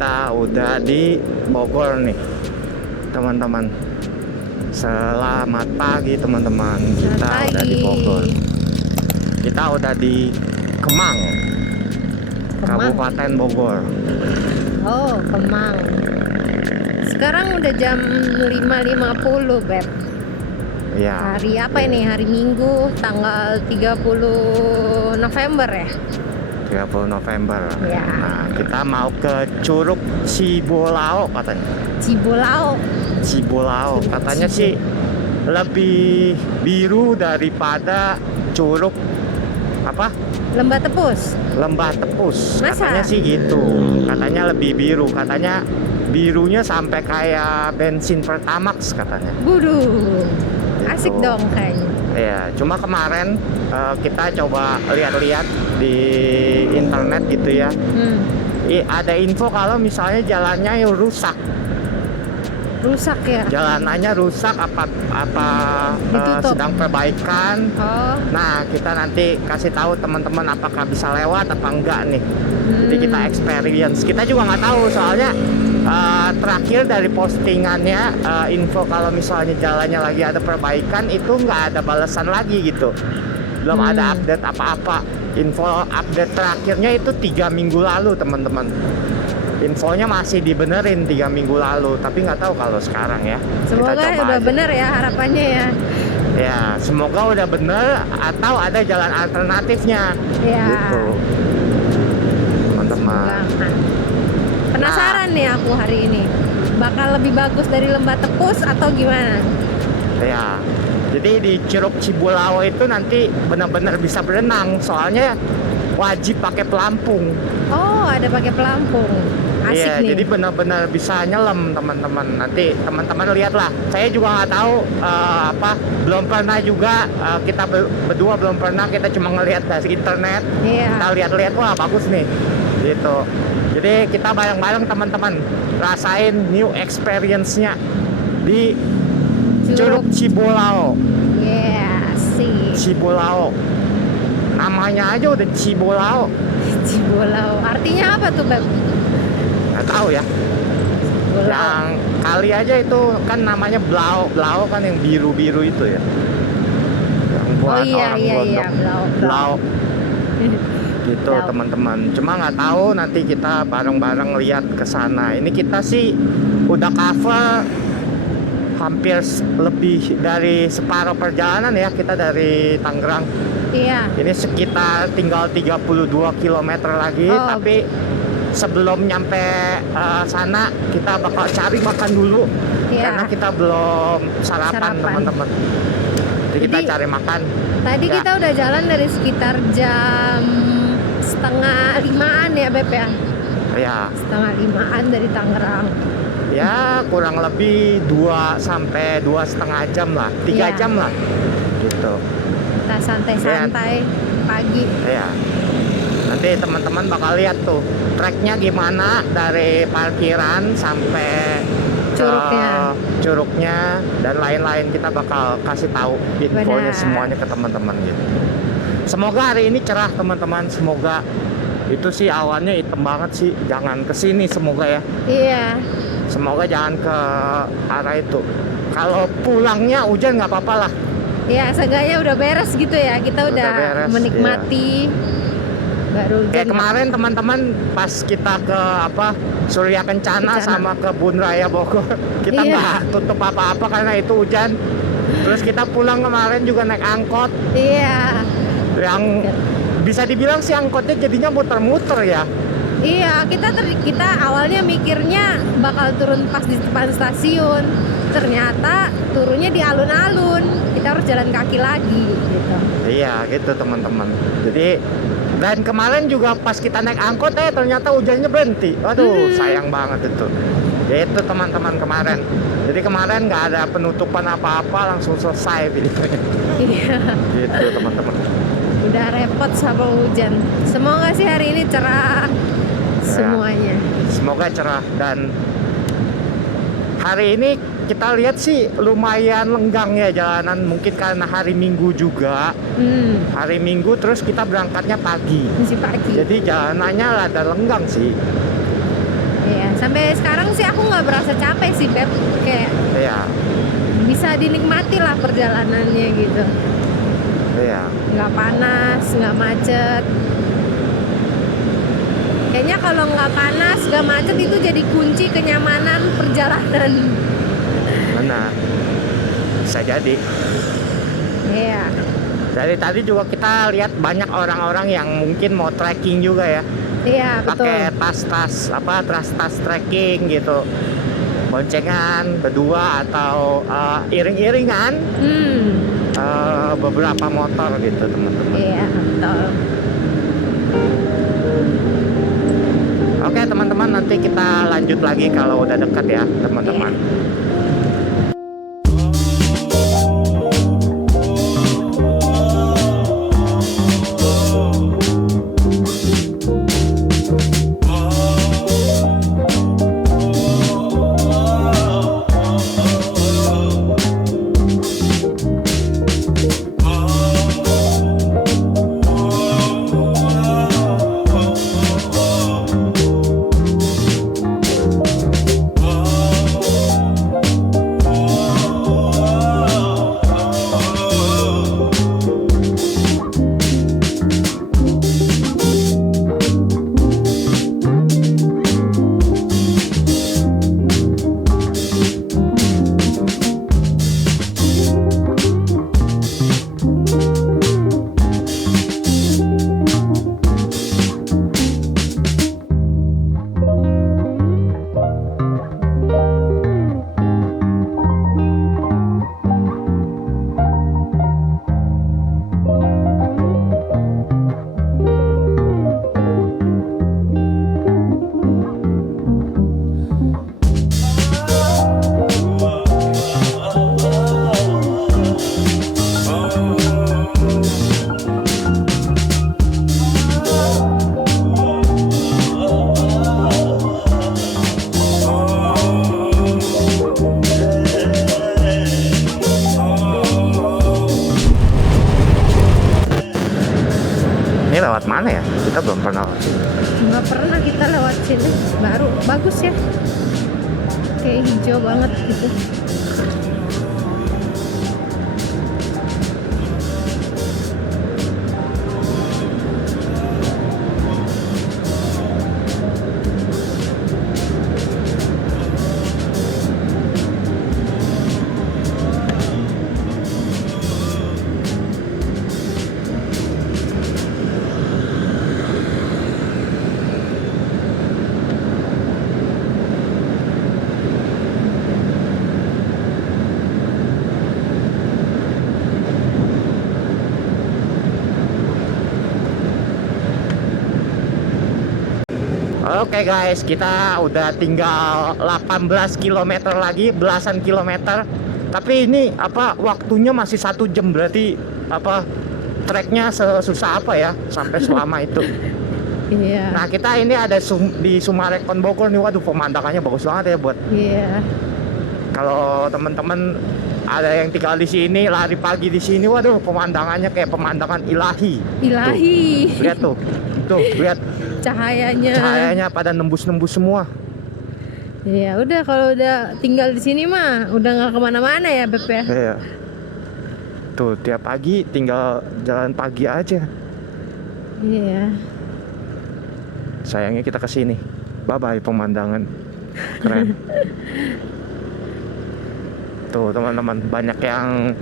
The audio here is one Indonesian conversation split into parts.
kita udah di Bogor nih teman-teman. Selamat pagi teman-teman. Kita Selamat udah di pagi. Bogor. Kita udah di Kemang, Kabupaten Bogor. Oh, Kemang. Sekarang udah jam 5.50, Beb. Ya. Hari apa ini? Hari Minggu, tanggal 30 November ya? 30 November. Ya. Nah, kita mau ke Curug Cibolao katanya. Cibolao. Cibolao katanya sih lebih biru daripada Curug apa? Lembah Tepus. Lembah Tepus. Masa? Katanya sih gitu. Katanya lebih biru. Katanya birunya sampai kayak bensin Pertamax katanya. Buduh. Asik Gitu. dong kayaknya. Ya, cuma kemarin kita coba lihat-lihat di internet gitu ya. Ada info kalau misalnya jalannya yang rusak. Rusak ya? Jalanannya rusak apa Ditutup. sedang perbaikan. Oh. Nah, kita nanti kasih tahu teman-teman apakah bisa lewat apa enggak nih. Jadi kita experience. Kita juga nggak tahu soalnya terakhir dari postingannya info kalau misalnya jalannya lagi ada perbaikan itu nggak ada balasan lagi gitu. Belum ada update apa-apa. Info update terakhirnya itu 3 minggu lalu teman-teman. Infonya masih dibenerin 3 minggu lalu, tapi nggak tahu kalau sekarang ya. Semoga Kita coba udah aja. bener ya harapannya ya. Ya, semoga udah bener atau ada jalan alternatifnya. Ya. Gitu. Teman-teman. Semoga. Penasaran nih aku hari ini. Bakal lebih bagus dari Lembah Tepus atau gimana? Ya. Jadi di Curug Cibolao itu nanti benar-benar bisa berenang, soalnya wajib pakai pelampung. Oh, ada pakai pelampung. Asik Iya, nih. jadi benar-benar bisa nyelam teman-teman. Nanti teman-teman lihatlah. Saya juga nggak tahu belum pernah juga kita berdua belum pernah. Kita cuma ngelihat dari internet. Iya. Kita lihat-lihat wah bagus nih, gitu. Jadi kita bareng-bareng teman-teman rasain new experience-nya di Curug Cibolao. Iya, sih. Cibolao. Namanya aja udah Cibolao. Cibolao. Artinya apa tuh, Beb? Nggak tahu ya. Cibolao. Yang kali aja itu kan namanya Blau. Blau kan yang biru-biru itu ya. Yang buat Oh iya, orang iya, gondok. iya, Blau. Blau. Gitu Blau. teman-teman. Cuma nggak tahu nanti kita bareng-bareng lihat ke sana. Ini kita sih udah cover hampir lebih dari separuh perjalanan ya, kita dari Tangerang. Iya. Ini sekitar tinggal 32 km lagi, Oh. tapi sebelum nyampe sana kita bakal cari makan dulu. Iya. Karena kita belum sarapan. Teman-teman. Jadi kita Jadi, cari makan. Tadi Ya. kita udah jalan dari sekitar jam 4:30 ya, Beb ya? Ya, 4:30 dari Tangerang. ya kurang lebih 2 sampai 2,5 jam lah, 3 Iya. jam lah, gitu. Kita santai-santai pagi. Ya, nanti teman-teman bakal lihat tuh treknya gimana dari parkiran sampai ke curugnya dan lain-lain. Kita bakal kasih tahu infonya Benar. semuanya ke teman-teman gitu. Semoga hari ini cerah teman-teman. Semoga itu sih awannya hitam banget sih. Jangan kesini semoga ya. Iya. Semoga jangan ke arah itu. Kalau pulangnya hujan nggak apa-apa lah. Ya, seenggaknya udah beres gitu ya. Kita udah beres, menikmati baru hujan. Kayak kemarin teman-teman pas kita ke Surya Kencana sama Kebun Raya Bogor, kita Iya. nggak tutup apa-apa karena itu hujan. Terus kita pulang kemarin juga naik angkot Iya. yang bisa dibilang sih angkotnya jadinya muter-muter ya. Iya, kita awalnya mikirnya bakal turun pas di depan stasiun. Ternyata turunnya di alun-alun. Kita harus jalan kaki lagi gitu. Iya gitu teman-teman. Jadi dan kemarin juga pas kita naik angkot ternyata hujannya berhenti. Waduh, sayang banget itu. Itu teman-teman kemarin. Jadi kemarin nggak ada penutupan apa-apa, langsung selesai videonya. Iya. Gitu teman-teman. Udah repot sama hujan. Semoga sih hari ini cerah semuanya. Semoga cerah dan hari ini kita lihat sih lumayan lenggang ya jalanan, mungkin karena hari Minggu juga. Hari Minggu terus kita berangkatnya pagi. Masih pagi. Jadi jalanannya rada lenggang sih. Iya Sampai sekarang sih aku nggak berasa capek sih Beb, kayak Iya, bisa dinikmati lah perjalanannya gitu. iya. Nggak panas, nggak macet. Kayaknya kalau nggak panas, nggak macet itu jadi kunci kenyamanan perjalanan. Benar. Bisa jadi. Iya. Dari tadi juga kita lihat banyak orang-orang yang mungkin mau trekking juga ya. Iya, betul. Pakai tas trekking gitu. Boncengan berdua atau iring-iringan beberapa motor gitu teman-teman. Iya, betul. Oke teman-teman, nanti kita lanjut lagi kalau udah dekat ya teman-teman. Ini lewat mana ya? Kita belum pernah lewat sini. Nggak pernah kita lewat sini. Baru bagus ya. Kayak hijau banget gitu. Oke guys, kita udah tinggal 18 km lagi, belasan kilometer. Tapi ini waktunya masih 1 jam, berarti treknya susah apa ya sampai selama itu. Iya. Nah kita ini ada di Sumarekon Bogor nih, waduh pemandangannya bagus banget ya buat. Iya. Kalau teman-teman ada yang tinggal di sini, lari pagi di sini, waduh pemandangannya kayak pemandangan ilahi. Ilahi. Tuh, lihat tuh, lihat Cahayanya pada nembus-nembus semua. Ya udah, kalau udah tinggal di sini mah udah nggak kemana-mana ya Beb ya. Iya. Tuh tiap pagi tinggal jalan pagi aja. Iya. Sayangnya kita kesini. Bye bye pemandangan. Keren. Tuh teman-teman, banyak yang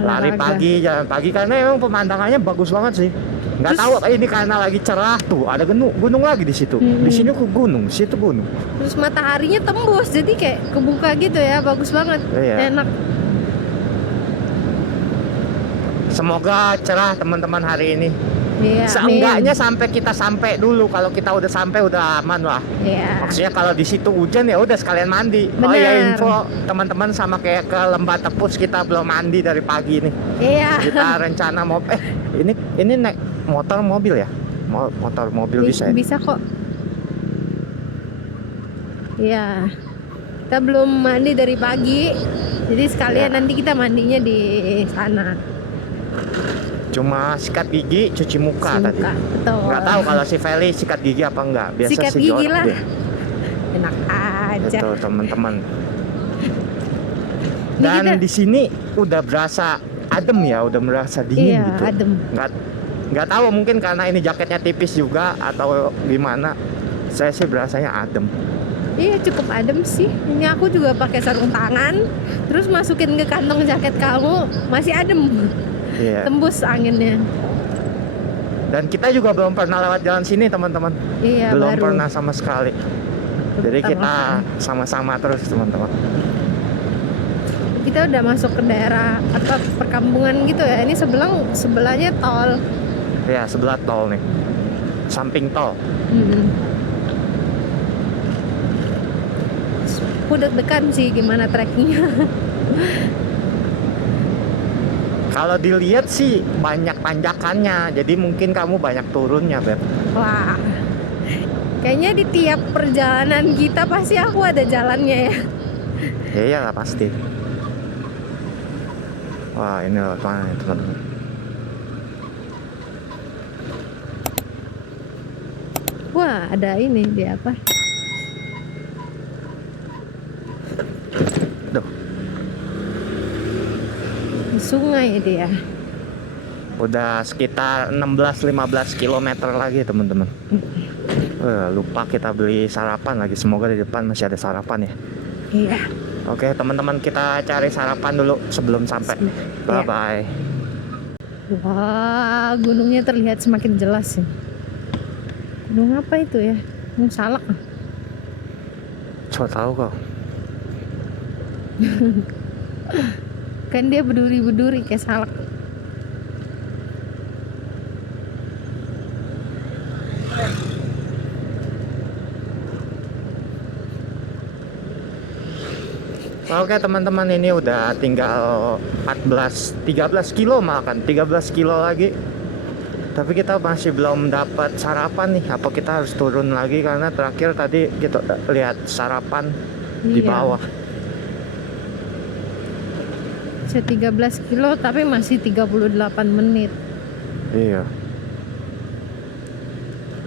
lari Olahraga. pagi, jalan pagi karena emang pemandangannya bagus banget sih. Nggak Terus- tahu ini karena lagi cerah tuh, ada gunung lagi di situ. Di sini ke gunung, situ gunung. Terus mataharinya tembus, jadi kayak kebuka gitu ya, bagus banget. Iya. Enak. Semoga cerah teman-teman hari ini. Iya. Seenggaknya sampai dulu. Kalau kita udah sampai udah aman lah. Iya. Maksudnya kalau di situ hujan ya udah sekalian mandi. Oh ya, Bener. info teman-teman, sama kayak ke Lembah Tepus kita belum mandi dari pagi nih. Iya. Kita rencana mau ini naik motor mobil ya? Motor mobil bisa ya? Bisa kok. Iya. Kita belum mandi dari pagi. Jadi sekalian Iya. nanti kita mandinya di sana. Cuma sikat gigi, cuci muka tadi. Muka. Betul. Nggak tahu kalau si Feli sikat gigi apa enggak. Biasa Sikat sih gigi jorok lah. dia. Enak aja. Itu teman-teman. Ini Dan kita- di sini udah berasa adem ya, udah merasa dingin Iya, gitu. adem. Nggak tahu mungkin karena ini jaketnya tipis juga atau gimana. Saya sih berasanya adem. Iya, cukup adem sih. Ini aku juga pakai sarung tangan, terus masukin ke kantong jaket kamu, masih adem. Iya. Tembus anginnya. Dan kita juga belum pernah lewat jalan sini teman-teman. Iya, Belum baru. pernah sama sekali. Jadi kita sama-sama terus teman-teman. Kita udah masuk ke daerah apa perkampungan gitu ya. Ini sebelahnya tol. Ya sebelah tol nih. Samping tol. Aku deg-degan sih gimana trekkingnya. Kalau dilihat sih banyak tanjakannya. Jadi mungkin kamu banyak turunnya, Beb. Wah, kayaknya di tiap perjalanan kita pasti aku ada jalannya ya. Ya iyalah pasti. Wah ini lewat mana nih teman-teman? Wah, ada ini di apa? Duh, Di sungai dia. udah sekitar 16-15 km lagi teman-teman. Lupa kita beli sarapan lagi. Semoga di depan masih ada sarapan ya. Iya. Oke teman-teman, kita cari sarapan dulu sebelum sampai. Bye bye. Wah, gunungnya terlihat semakin jelas sih. Gunung apa itu ya? Gunung Salak. Coba tahu kok. Kan dia berduri-berduri kayak salak. Oke teman-teman, ini udah tinggal 13 kilo malah kan, 13 kilo lagi. Tapi kita masih belum dapat sarapan nih. Apa kita harus turun lagi karena terakhir tadi kita lihat sarapan di Iya. bawah. Bisa 13 kilo tapi masih 38 menit. Iya.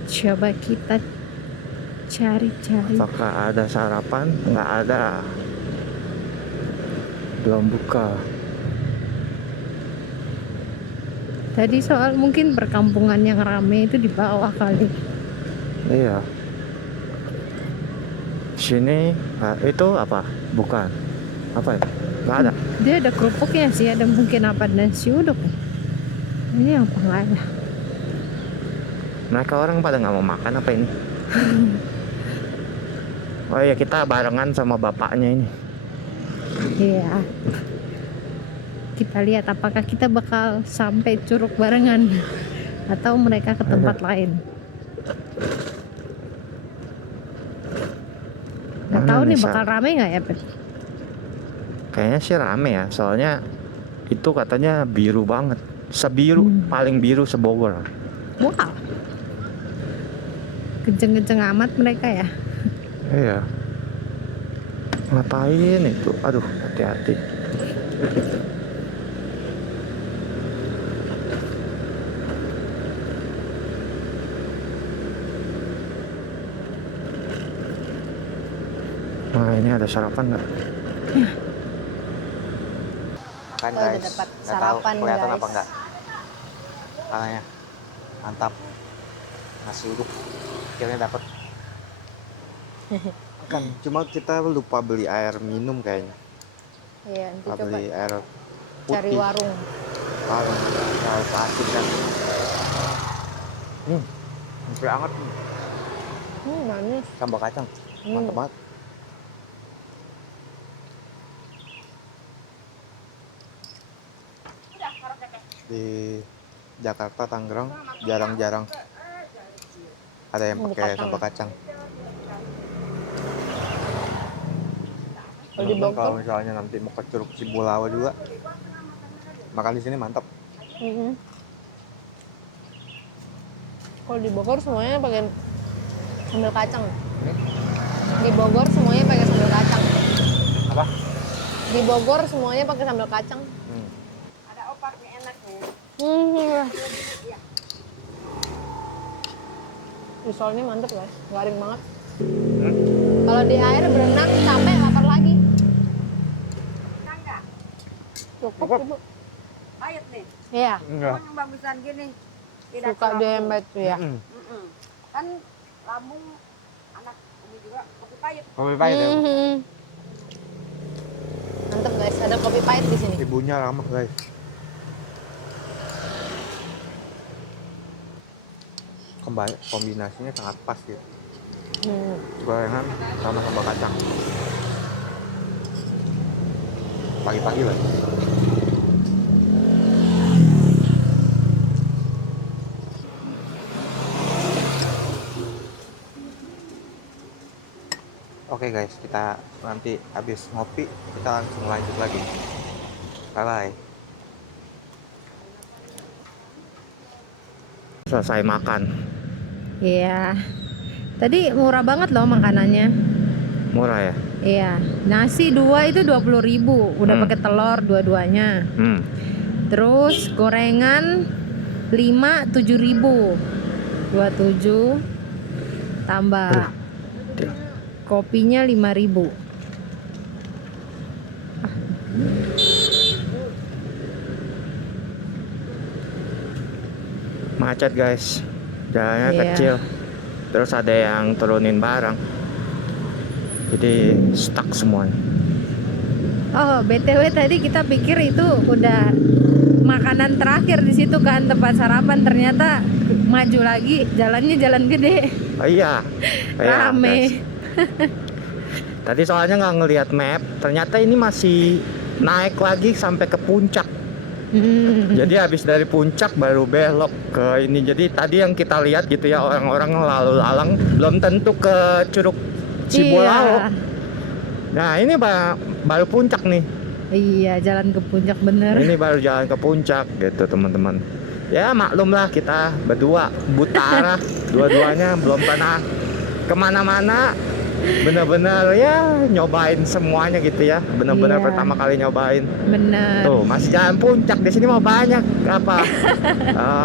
Coba kita cari-cari. Apakah ada sarapan? Nggak ada. Belum buka. Tadi soal mungkin perkampungan yang rame itu di bawah kali. Iya. Sini itu apa? Bukan. Apa ya? Nggak ada. Dia ada kerupuknya sih, ada mungkin apa nasi uduk. Ini apa nggak ada? Mereka orang pada nggak mau makan apa ini? Oh iya, kita barengan sama bapaknya ini. Iya. Kita lihat apakah kita bakal sampai Curug barengan atau mereka ke tempat lain. Nggak Mana tahu nih nih, bakal rame nggak ya, Pep? Kayaknya sih rame ya, soalnya itu katanya biru banget. Sebiru, paling biru se-Bogor. Wow. Kenceng-kenceng amat mereka ya. Iya. Ngapain itu? Aduh, hati-hati. Nah, ini ada sarapan nggak? Makan Oh, udah dapat sarapan, kelihatan guys. apa enggak? Makanannya mantap. Nasi uduk akhirnya dapat. Kan cuma kita lupa beli air minum kayaknya. Iya, nanti Lupa coba beli air cari putih. warung. Warung kalau plastik kan. Hampir banget. Manis. Sambal kacang. Mantap banget. Di Jakarta, Tangerang jarang-jarang ada yang pakai sambal kacang. Kalau di Teman-teman, Bogor? kalau misalnya nanti mau ke Curug Cibulawa juga, makan di sini mantap. Kalau di Bogor semuanya pakai sambal kacang. Di Bogor semuanya pakai sambal kacang. Apa? Di Bogor semuanya pakai sambal kacang. Ada opaknya enaknya. Risolnya mantep guys, garing banget. Kalau di air berenang capek, lapar lagi. Kan nggak? Cukup, Cukup. Ibu. Pahit nih. Iya, Enggak. Cuman yang bagusan gini. Tidak suka terlalu. diembet tuh ya. Mm-mm. Kan lambung anak ini juga kopi pahit. Kopi pahit ya. Mhm. Mantep guys, ada kopi pahit di sini. Ibunya lama guys. Kombinasinya sangat pas gitu. Gorengan sama sambal kacang. Pagi-pagi lah. Oke guys, kita nanti habis ngopi kita langsung lanjut lagi. Bye bye. Selesai makan. Iya. Tadi murah banget loh makanannya. Murah ya? Iya. Nasi 2 itu 20.000, udah pakai telur dua-duanya. Terus gorengan 5 7.000. 27 tambah kopinya 5.000. Macet guys, jalannya Iya. kecil, terus ada yang turunin barang, jadi stuck semuanya. Oh, BTW tadi kita pikir itu udah makanan terakhir di situ kan, tempat sarapan, ternyata maju lagi, jalannya jalan gede. Oh iya, iya, Rame. guys. Tadi soalnya nggak ngelihat map, ternyata ini masih naik lagi sampai ke puncak. Jadi habis dari puncak baru belok ke ini. Jadi tadi yang kita lihat gitu ya, orang-orang lalu lalang belum tentu ke Curug Cibolao. Iya. Nah ini baru puncak nih. Iya, jalan ke puncak bener. Ini baru jalan ke puncak gitu teman-teman. Ya maklum lah kita berdua buta arah, dua-duanya belum pernah kemana-mana. Bener-bener ya nyobain semuanya gitu ya. Bener-bener Iya. pertama kali nyobain. Bener. Tuh masih jalan puncak, di sini mau banyak apa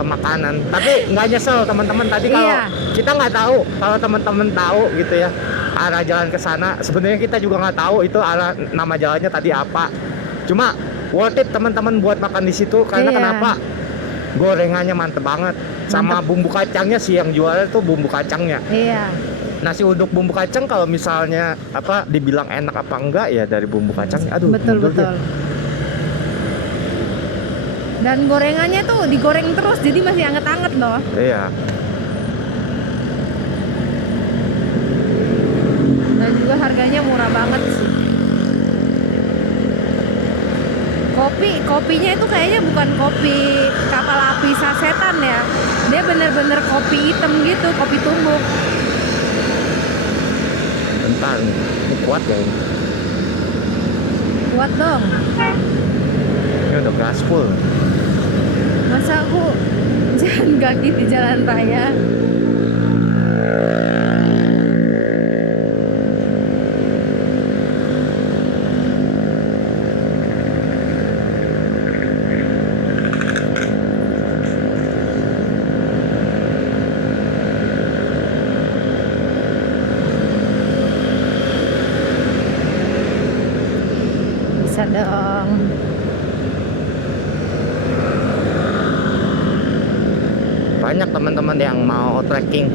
makanan. Tapi nggak nyesel teman-teman. Tadi kalau Iya. kita nggak tahu, kalau teman-teman tahu gitu ya arah jalan ke sana. Sebenarnya kita juga nggak tahu itu arah nama jalannya tadi apa. Cuma worth it teman-teman buat makan di situ karena Iya. kenapa? Gorengannya mantep banget. Sama bumbu kacangnya sih yang jualnya tuh bumbu kacangnya. Iya. Nasi uduk bumbu kacang kalau misalnya apa dibilang enak apa enggak ya dari bumbu kacang. Aduh, Betul mundur betul. dia. Dan gorengannya tuh digoreng terus, jadi masih anget-anget loh. Iya. Dan juga harganya murah banget sih. Kopinya itu kayaknya bukan kopi kapal api sasetan ya. Dia bener-bener kopi hitam gitu, kopi tumbuk. Bentar, ini kuat ya ini. Kuat dong. Ini udah gaspol. Masa aku jalan kaki di jalan raya? Bisa dong. Banyak teman-teman yang mau trekking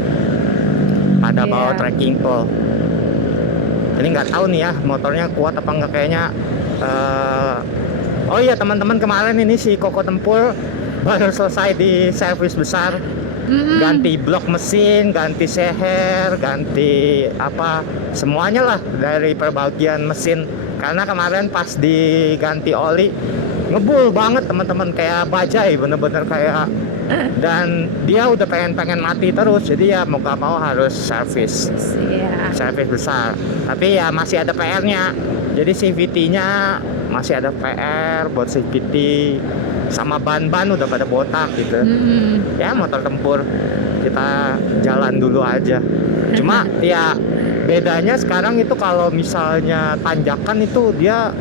pada Iya. bawa trekking pole. Ini nggak tahu nih ya motornya kuat apa enggak kayaknya. Oh iya teman-teman, kemarin ini si Koko Tempur baru selesai di servis besar. Ganti blok mesin, ganti seher, ganti apa semuanya lah dari perbagian mesin. Karena kemarin pas diganti oli ngebul banget teman-teman, kayak bajai bener-bener kayak. Dan dia udah pengen mati terus, jadi ya mau gak mau harus servis besar. Tapi ya masih ada PR-nya, jadi CVT-nya masih ada PR buat CVT, sama ban-ban udah pada botak gitu. Ya motor tempur kita jalan dulu aja. Cuma ya bedanya sekarang itu kalau misalnya tanjakan itu dia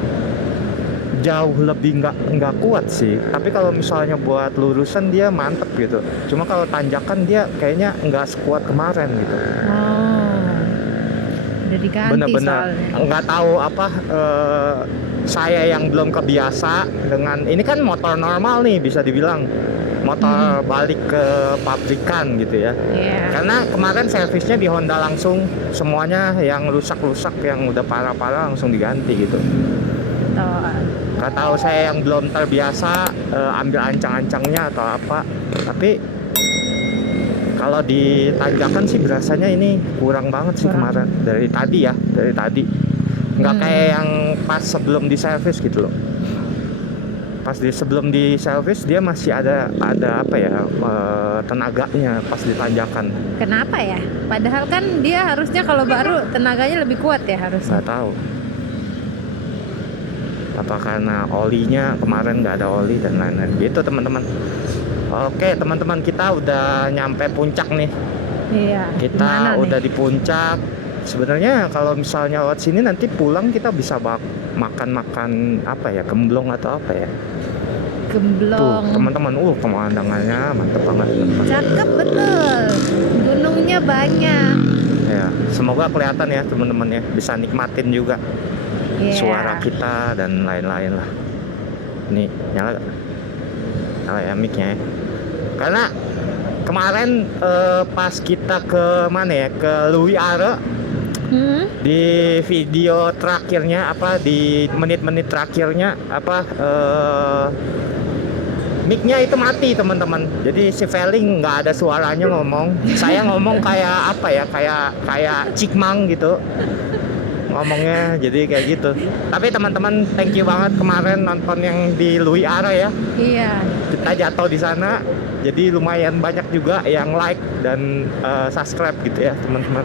jauh lebih nggak kuat sih, tapi kalau misalnya buat lurusan dia mantep gitu. Cuma kalau tanjakan dia kayaknya nggak sekuat kemarin gitu. Oh. udah diganti bener-bener soalnya. nggak tahu apa saya yang belum kebiasa dengan ini kan motor normal nih bisa dibilang motor balik ke pabrikan gitu ya. Iya. Karena kemarin servisnya di Honda langsung semuanya yang rusak-rusak yang udah parah-parah langsung diganti gitu. Betul. Nggak tahu saya yang belum terbiasa ambil ancang-ancangnya atau apa. Tapi kalau di tanjakan sih berasanya ini kurang banget sih Kurang. kemarin dari tadi. Nggak kayak yang pas sebelum di servis gitu loh. Pas sebelum di servis dia masih ada apa ya tenaganya pas di tanjakan. Kenapa ya? Padahal kan dia harusnya kalau baru tenaganya lebih kuat ya harusnya. Nggak tahu apa karena olinya kemarin nggak ada oli dan lain-lain gitu teman-teman. Oke teman-teman, kita udah nyampe puncak nih. Iya. Kita Gimana nih? udah di puncak. Sebenarnya kalau misalnya lewat sini nanti pulang kita bisa makan apa ya, gemblong atau apa ya. Tuh Gemblong. teman-teman, pemandangannya mantep banget. Cakep betul. Gunungnya banyak. Ya, semoga kelihatan ya teman-teman ya, bisa nikmatin juga Iya. suara kita dan lain-lain lah. Ini nyala gak? Nyala ya mic-nya ya. Karena kemarin pas kita ke mana ya, ke Louis Are, di video terakhirnya apa, di menit-menit terakhirnya apa, mic-nya itu mati teman-teman. Jadi si Feling nggak ada suaranya ngomong. Saya ngomong kayak apa ya, kayak Cikmang gitu ngomongnya, jadi kayak gitu. Tapi teman-teman thank you banget kemarin nonton yang di Louis Are ya. Iya. Kita jatuh di sana, jadi lumayan banyak juga yang like dan subscribe gitu ya teman-teman.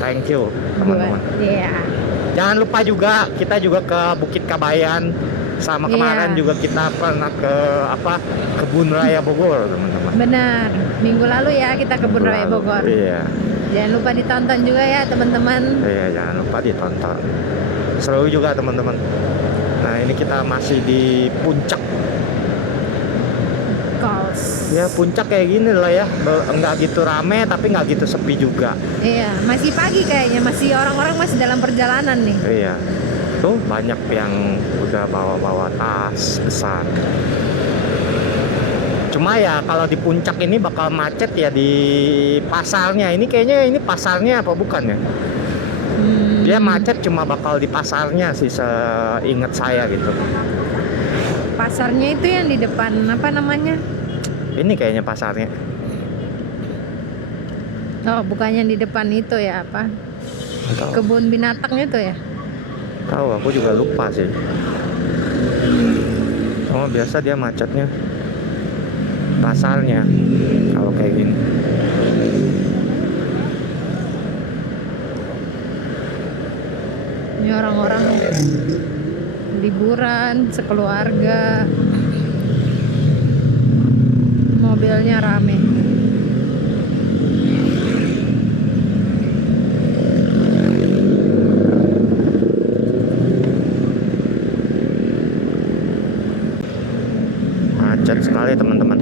Thank you teman-teman. Iya. Jangan lupa juga kita juga ke Bukit Kabayan, sama kemarin Iya. juga kita pernah ke apa, Kebun Raya Bogor teman-teman. Benar. Minggu lalu ya kita ke Kebun Raya Bogor. Iya, Jangan lupa ditonton juga ya teman-teman. iya jangan lupa ditonton. Seru juga teman-teman. Nah ini kita masih di puncak. Kos. Ya puncak kayak gini lah ya, nggak gitu rame tapi nggak gitu sepi juga. Iya, masih pagi kayaknya, masih orang-orang masih dalam perjalanan nih. Iya, tuh banyak yang udah bawa-bawa tas besar. Cuma ya kalau di puncak ini bakal macet ya di pasarnya. Ini kayaknya ini pasarnya apa bukan ya? Dia macet cuma bakal di pasarnya sih seingat saya gitu. Pasarnya itu yang di depan apa namanya? Ini kayaknya pasarnya. Oh, bukannya di depan itu ya apa? Tahu, Kebun binatang itu ya? tahu aku juga lupa sih. Oh biasa dia macetnya pasarnya kalau kayak gini. Ini orang-orang liburan sekeluarga, mobilnya rame. Macet sekali teman-teman.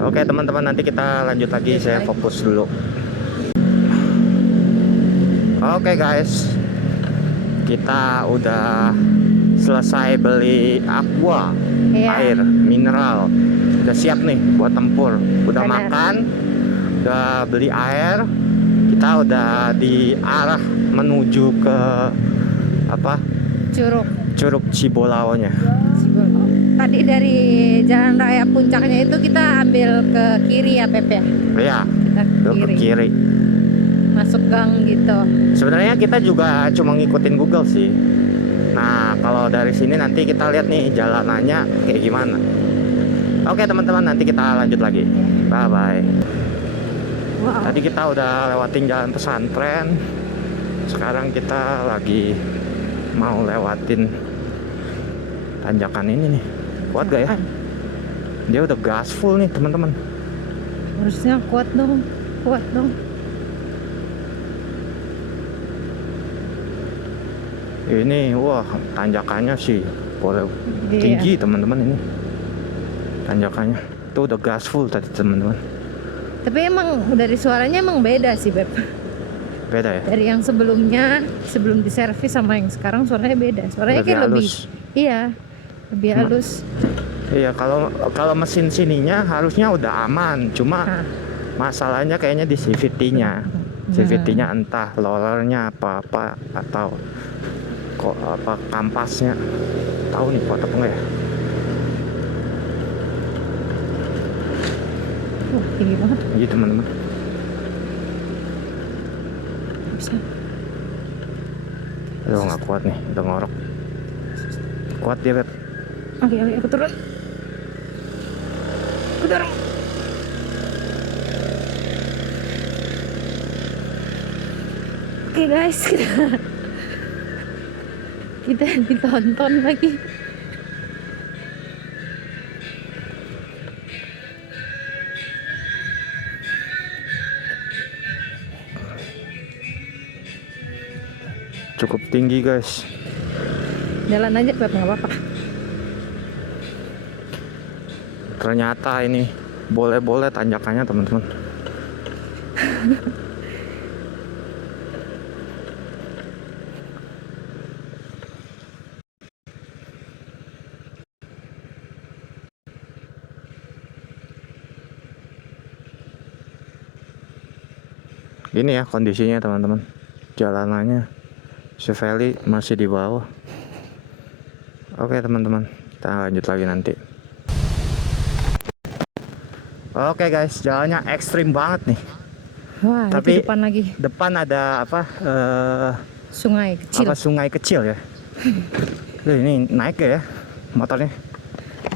Oke teman-teman, nanti kita lanjut lagi. Saya fokus dulu. Oke guys, kita udah selesai beli aqua, Iya. air mineral. Udah siap nih buat tempur. Udah Benar. makan, udah beli air. Kita udah di arah menuju ke apa, Curug Cibolao-nya. Tadi dari Jalan Raya Puncaknya itu kita ambil ke kiri ya Pep ya? Iya, Kita ke ke kiri, kiri. masuk gang gitu. Sebenarnya kita juga cuma ngikutin Google sih. Nah, kalau dari sini nanti kita lihat nih jalanannya kayak gimana. Oke teman-teman, nanti kita lanjut lagi. Bye bye. Wow. Tadi kita udah lewatin jalan pesantren. Sekarang kita lagi mau lewatin tanjakan ini nih. Kuat gak ya? Dia udah gaspol nih teman-teman. Harusnya kuat dong. Ini wah tanjakannya sih boleh Iya. tinggi teman-teman ini. Tanjakannya tuh udah gaspol tadi teman-teman. Tapi emang dari suaranya emang beda sih Beb. Beda ya? Dari yang sebelumnya, sebelum diservis sama yang sekarang suaranya beda. Suaranya Lebih kayak lebih, halus. iya, lebih halus. Iya, kalau mesin sininya harusnya udah aman. Cuma Nah, masalahnya kayaknya di CVT-nya. CVT-nya entah rollernya apa atau kok apa kampasnya. Tahu nih kuat apa enggak ya? wah tinggi banget. Iya teman-teman. Bisa. Aduh nggak kuat nih, udah ngorok. Kuat dia, Beb. Oke, aku turun. Aku dorong. Oke guys, kita ditonton lagi. Cukup tinggi, guys. Jalan aja Beb, nggak apa-apa. Ternyata ini boleh-boleh tanjakannya, teman-teman. Ini ya kondisinya, teman-teman. Jalanannya Chevelle masih di bawah. Oke, teman-teman. Kita lanjut lagi nanti. Oke, guys, jalannya ekstrim banget nih. Wah, Tapi itu depan lagi. depan ada apa? Sungai kecil. Apa sungai kecil ya? Loh, ini naik ya motornya?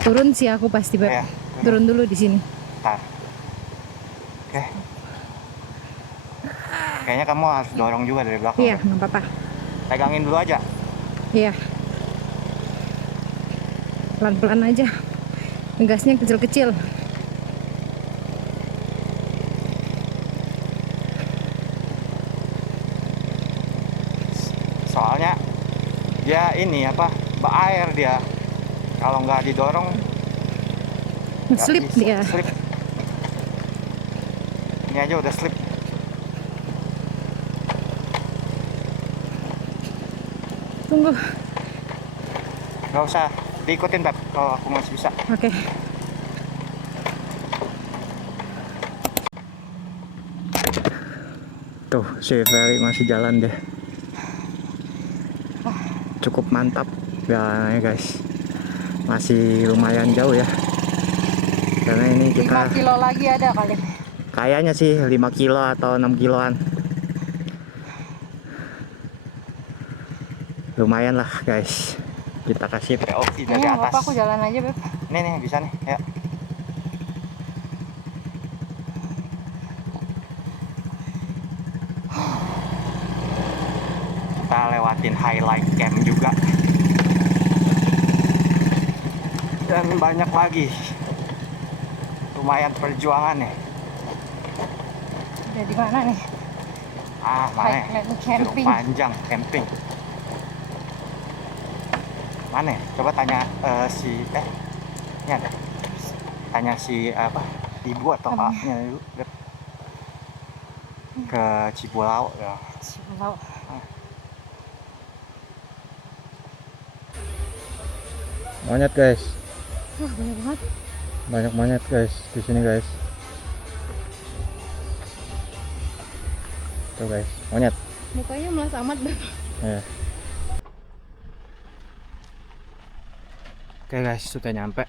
Turun sih aku pasti Beb. Iya. Turun dulu di sini. Bentar. Oke. Kayaknya kamu harus dorong juga dari belakang. Iya, nggak apa-apa. Pegangin dulu aja. Iya. Pelan-pelan aja. Ngegasnya kecil-kecil. Soalnya dia ini apa? Berair dia. Kalau nggak didorong nggak Slip bisa. dia. Slip. Ini aja udah slip. Tunggu. Nggak usah diikutin, Beb, kalau aku masih bisa. Oke. Tuh, si Ferry masih jalan deh. Cukup mantap jalannya, guys. Masih lumayan jauh ya. Karena ini kita 5 kilo lagi ada kali. kayaknya sih 5 kilo atau 6 kiloan. Lumayan lah, guys. Kita kasih POV dari Kayaknya nggak atas. apa-apa, aku jalan aja Beb. Nih bisa nih, ya. Kita lewatin highlight camp juga. Dan banyak lagi. Lumayan perjuangan nih. Udah di mana nih? Mana? Highland Curug camping. Panjang camping. Mana? Coba tanya si ini ada. Tanya si apa? Ibu atau kakaknya dulu. Beb. Ke Cipulau ya. Cipulau. Monyet, guys. Wah, banyak banget. Banyak monyet, guys, di sini, guys. Tuh, guys, monyet. Mukanya melas amat Beb. Ya. Oke, guys, sudah nyampe.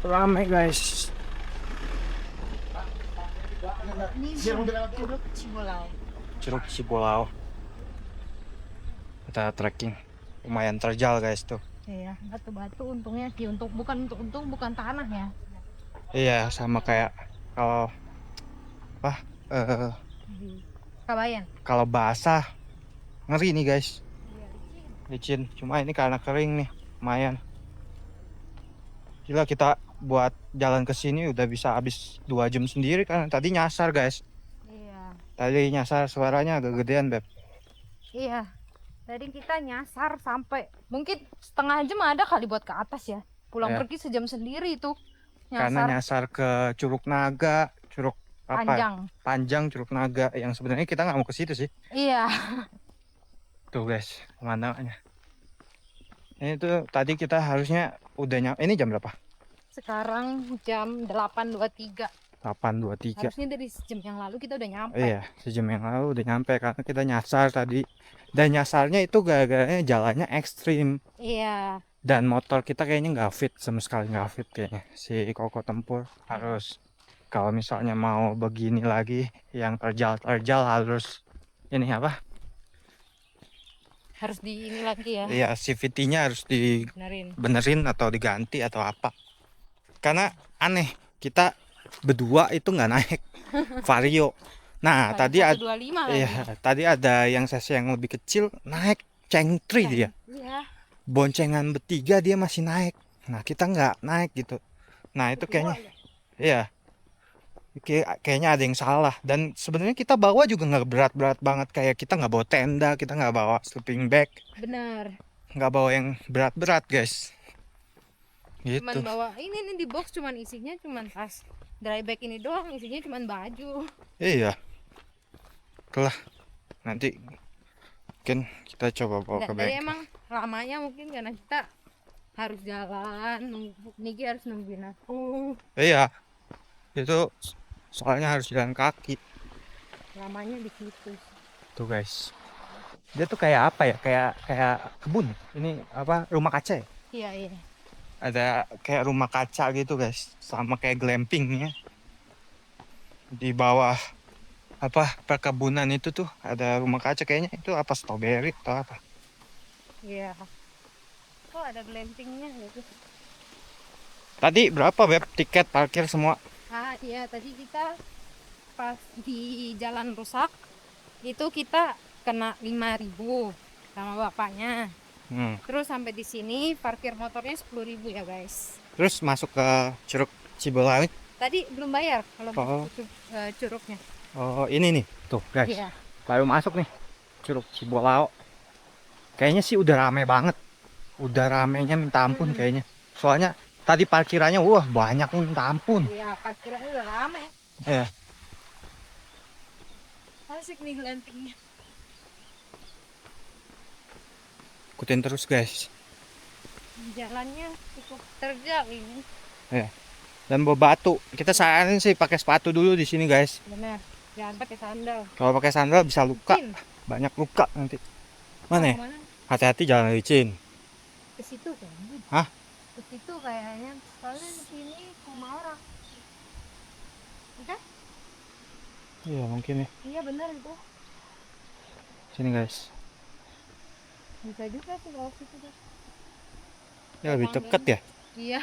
Ramai, guys. Ini Curug Cipulau. Curug Cipulau. Kita trekking. Lumayan terjal, guys, tuh. Iya, batu-batu untungnya sih, untung bukan tanah ya. Iya, sama kayak kalau apa? Di Kabayan. Kalau basah ngeri nih, guys. Iya, Licin. Cuma ini karena kering nih, lumayan. Gila, kita buat jalan ke sini udah bisa habis 2 jam sendiri kan. Tadi nyasar, guys. Iya. Tadi nyasar, suaranya agak gedean, Beb. Iya. Tadi kita nyasar sampai mungkin setengah jam ada kali buat ke atas ya. Pulang Ya. pergi sejam sendiri itu. Karena nyasar ke Curug Naga, Curug Panjang. Panjang Curug Naga yang sebenarnya kita nggak mau ke situ sih. Iya. Tuh guys, pemandangannya. Ini tuh tadi kita harusnya udah nyampe. Ini jam berapa? Sekarang jam 8.23. 8.23. Harusnya dari sejam yang lalu kita udah nyampe. Iya, sejam yang lalu udah nyampe karena kita nyasar tadi. Dan nyasarnya itu gara-gara jalannya ekstrim. Iya. Dan motor kita kayaknya nggak fit, sama sekali nggak fit kayaknya. Si Koko Tempur harus, kalau misalnya mau begini lagi, yang terjal-terjal harus ini apa? Harus di ini lagi ya. Iya, CVT-nya harus Benerin. dibenerin atau diganti atau apa. Karena aneh, kita berdua itu nggak naik Vario. Nah, tadi ada 125 lagi. iya, tadi ada yang sesi yang lebih kecil naik Cengtri dia. Iya. Boncengan bertiga dia masih naik. Nah, kita nggak naik gitu. Nah, itu kayaknya iya. Kayaknya ada yang salah. Dan sebenarnya kita bawa juga nggak berat-berat banget, kayak kita nggak bawa tenda, kita nggak bawa sleeping bag, Bener. nggak bawa yang berat-berat, guys. Gitu. Cuman bawa ini di box cuman isinya cuman tas dry bag ini doang, isinya cuman baju. Iya. Telah nanti mungkin kita coba bawa ke Dari bengkel. emang lamanya mungkin karena kita harus jalan, Niki harus nungguin aku. Iya. Itu soalnya harus jalan kaki. Lamanya di situ. Tuh guys. Dia tuh kayak apa ya? Kayak kebun. Ini apa? Rumah kaca ya? Iya, iya. Ada kayak rumah kaca gitu guys. Sama kayak glampingnya. Di bawah apa perkebunan itu tuh ada rumah kaca, kayaknya itu apa, strawberry atau apa. Iya. Oh, ada glampingnya gitu. Tadi berapa Beb tiket parkir semua? Ah, iya, tadi kita pas di jalan rusak itu kita kena 5.000 sama bapaknya. Terus sampai di sini parkir motornya 10.000 ya, guys. Terus masuk ke Curug Cibolawit. Tadi belum bayar kalau Oh. curugnya. Oh, ini nih. Tuh, guys. Iya. Baru masuk nih. Curug Cibolao. Kayaknya sih udah rame banget. Udah ramenya minta ampun kayaknya. Soalnya tadi parkirannya wah banyak nih, minta ampun. Iya, parkirannya udah rame. Iya. Asik nih glampingnya. Ikutin terus, guys. Jalannya cukup terjal ini. Iya. Dan bawa batu. Kita saranin sih pakai sepatu dulu di sini, guys. Benar. Jangan pakai sandal. Kalau pakai sandal bisa luka. Licin. Banyak luka nanti. Mana ya? Kemana? Hati-hati jalan licin. Ke situ kayaknya. Hah? Ke situ kayaknya. Soalnya di sini rumah orang. Oke? Iya, mungkin ya. Iya benar itu. Sini, guys. Bisa juga sih kalau situ deh. Ya lebih dekat ya. Iya.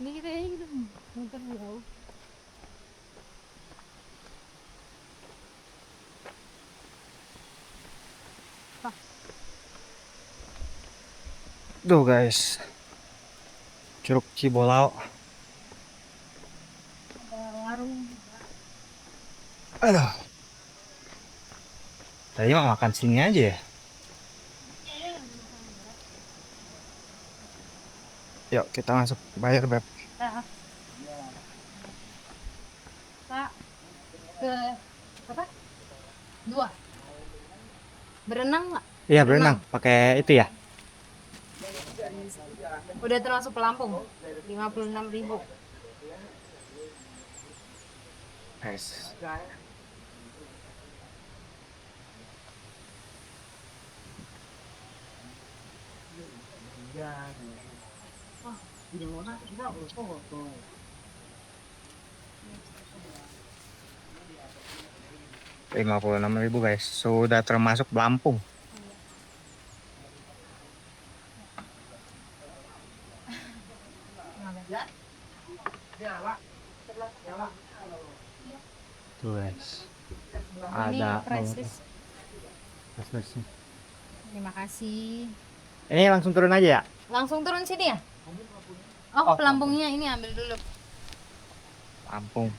Ini kita ya gitu. Mungkin jauh. Tuh, guys. Curug Cibolao. Ada warung. Aduh. Tadi mah makan sini aja ya. Yuk kita masuk, bayar Beb. Nah. Kak, ke apa? 2. Berenang nggak? Iya berenang, pakai itu ya. Udah termasuk pelampung. 56.000. Guys. Rp56.000 guys, sudah termasuk pelampung. Tuh guys, ada Price list. price. Terima kasih. Ini langsung turun aja ya? Langsung turun sini ya? Oh, pelampungnya ini ambil dulu. Pelampung.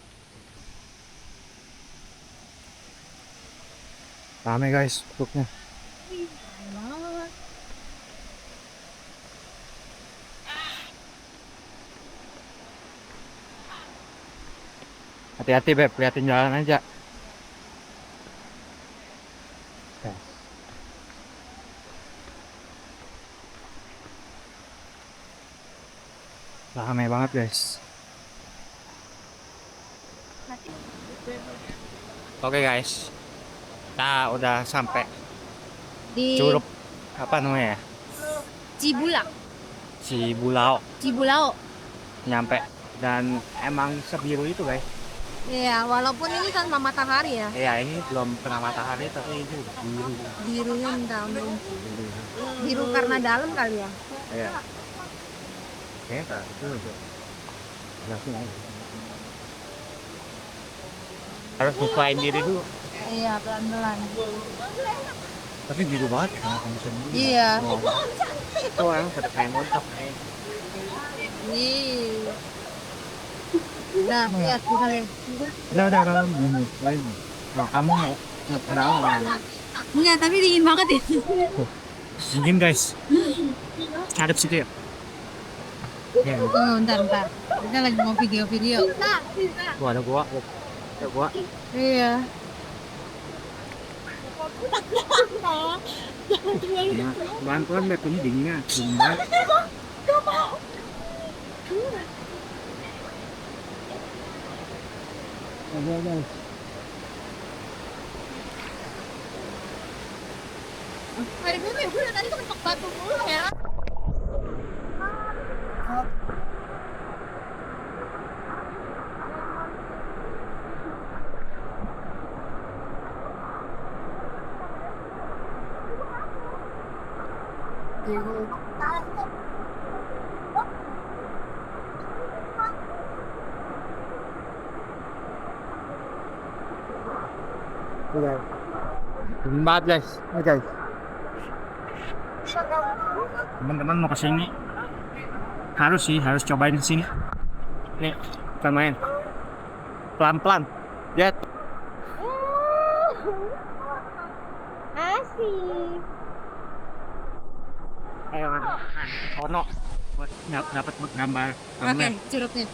Rame guys, truknya. Banget. Hati-hati Beb, liatin jalan aja. Ramai banget guys. Oke guys, kita udah sampai Di Curug apa namanya ya? Cibulak. Cibulao nyampe, dan emang sebiru itu guys. Iya, walaupun ini kan matahari ya. Iya, ini belum kena matahari tapi ini udah biru. Birunya minta ampun. Biru karena dalam kali ya. Iya. Kayaknya itu. Harus bukain diri dulu. Iya, pelan-pelan. Tapi biru banget kan Iya. Itu orang pada kayak montok. Nih. Nah, lihat kita lihat. Udah lain. Nah, kamu nggak kenal Enggak, tapi dingin banget ya. dingin guys. Hadap situ ya. Ya, Oh, bentar. Kita lagi mau video-video. ada gua. Iya. Pelan-pelan Beb, ini dinginnya. Dingin banget. Guys. Hari ini gue tadi tuh ketok batu mulu ya. Dingin banget guys. Oke. Teman-teman mau kesini harus cobain sini. Nih, kita main pelan-pelan. Lihat. Asik. Ayo kan. Ono buat dapat gambar. Oke, curugnya.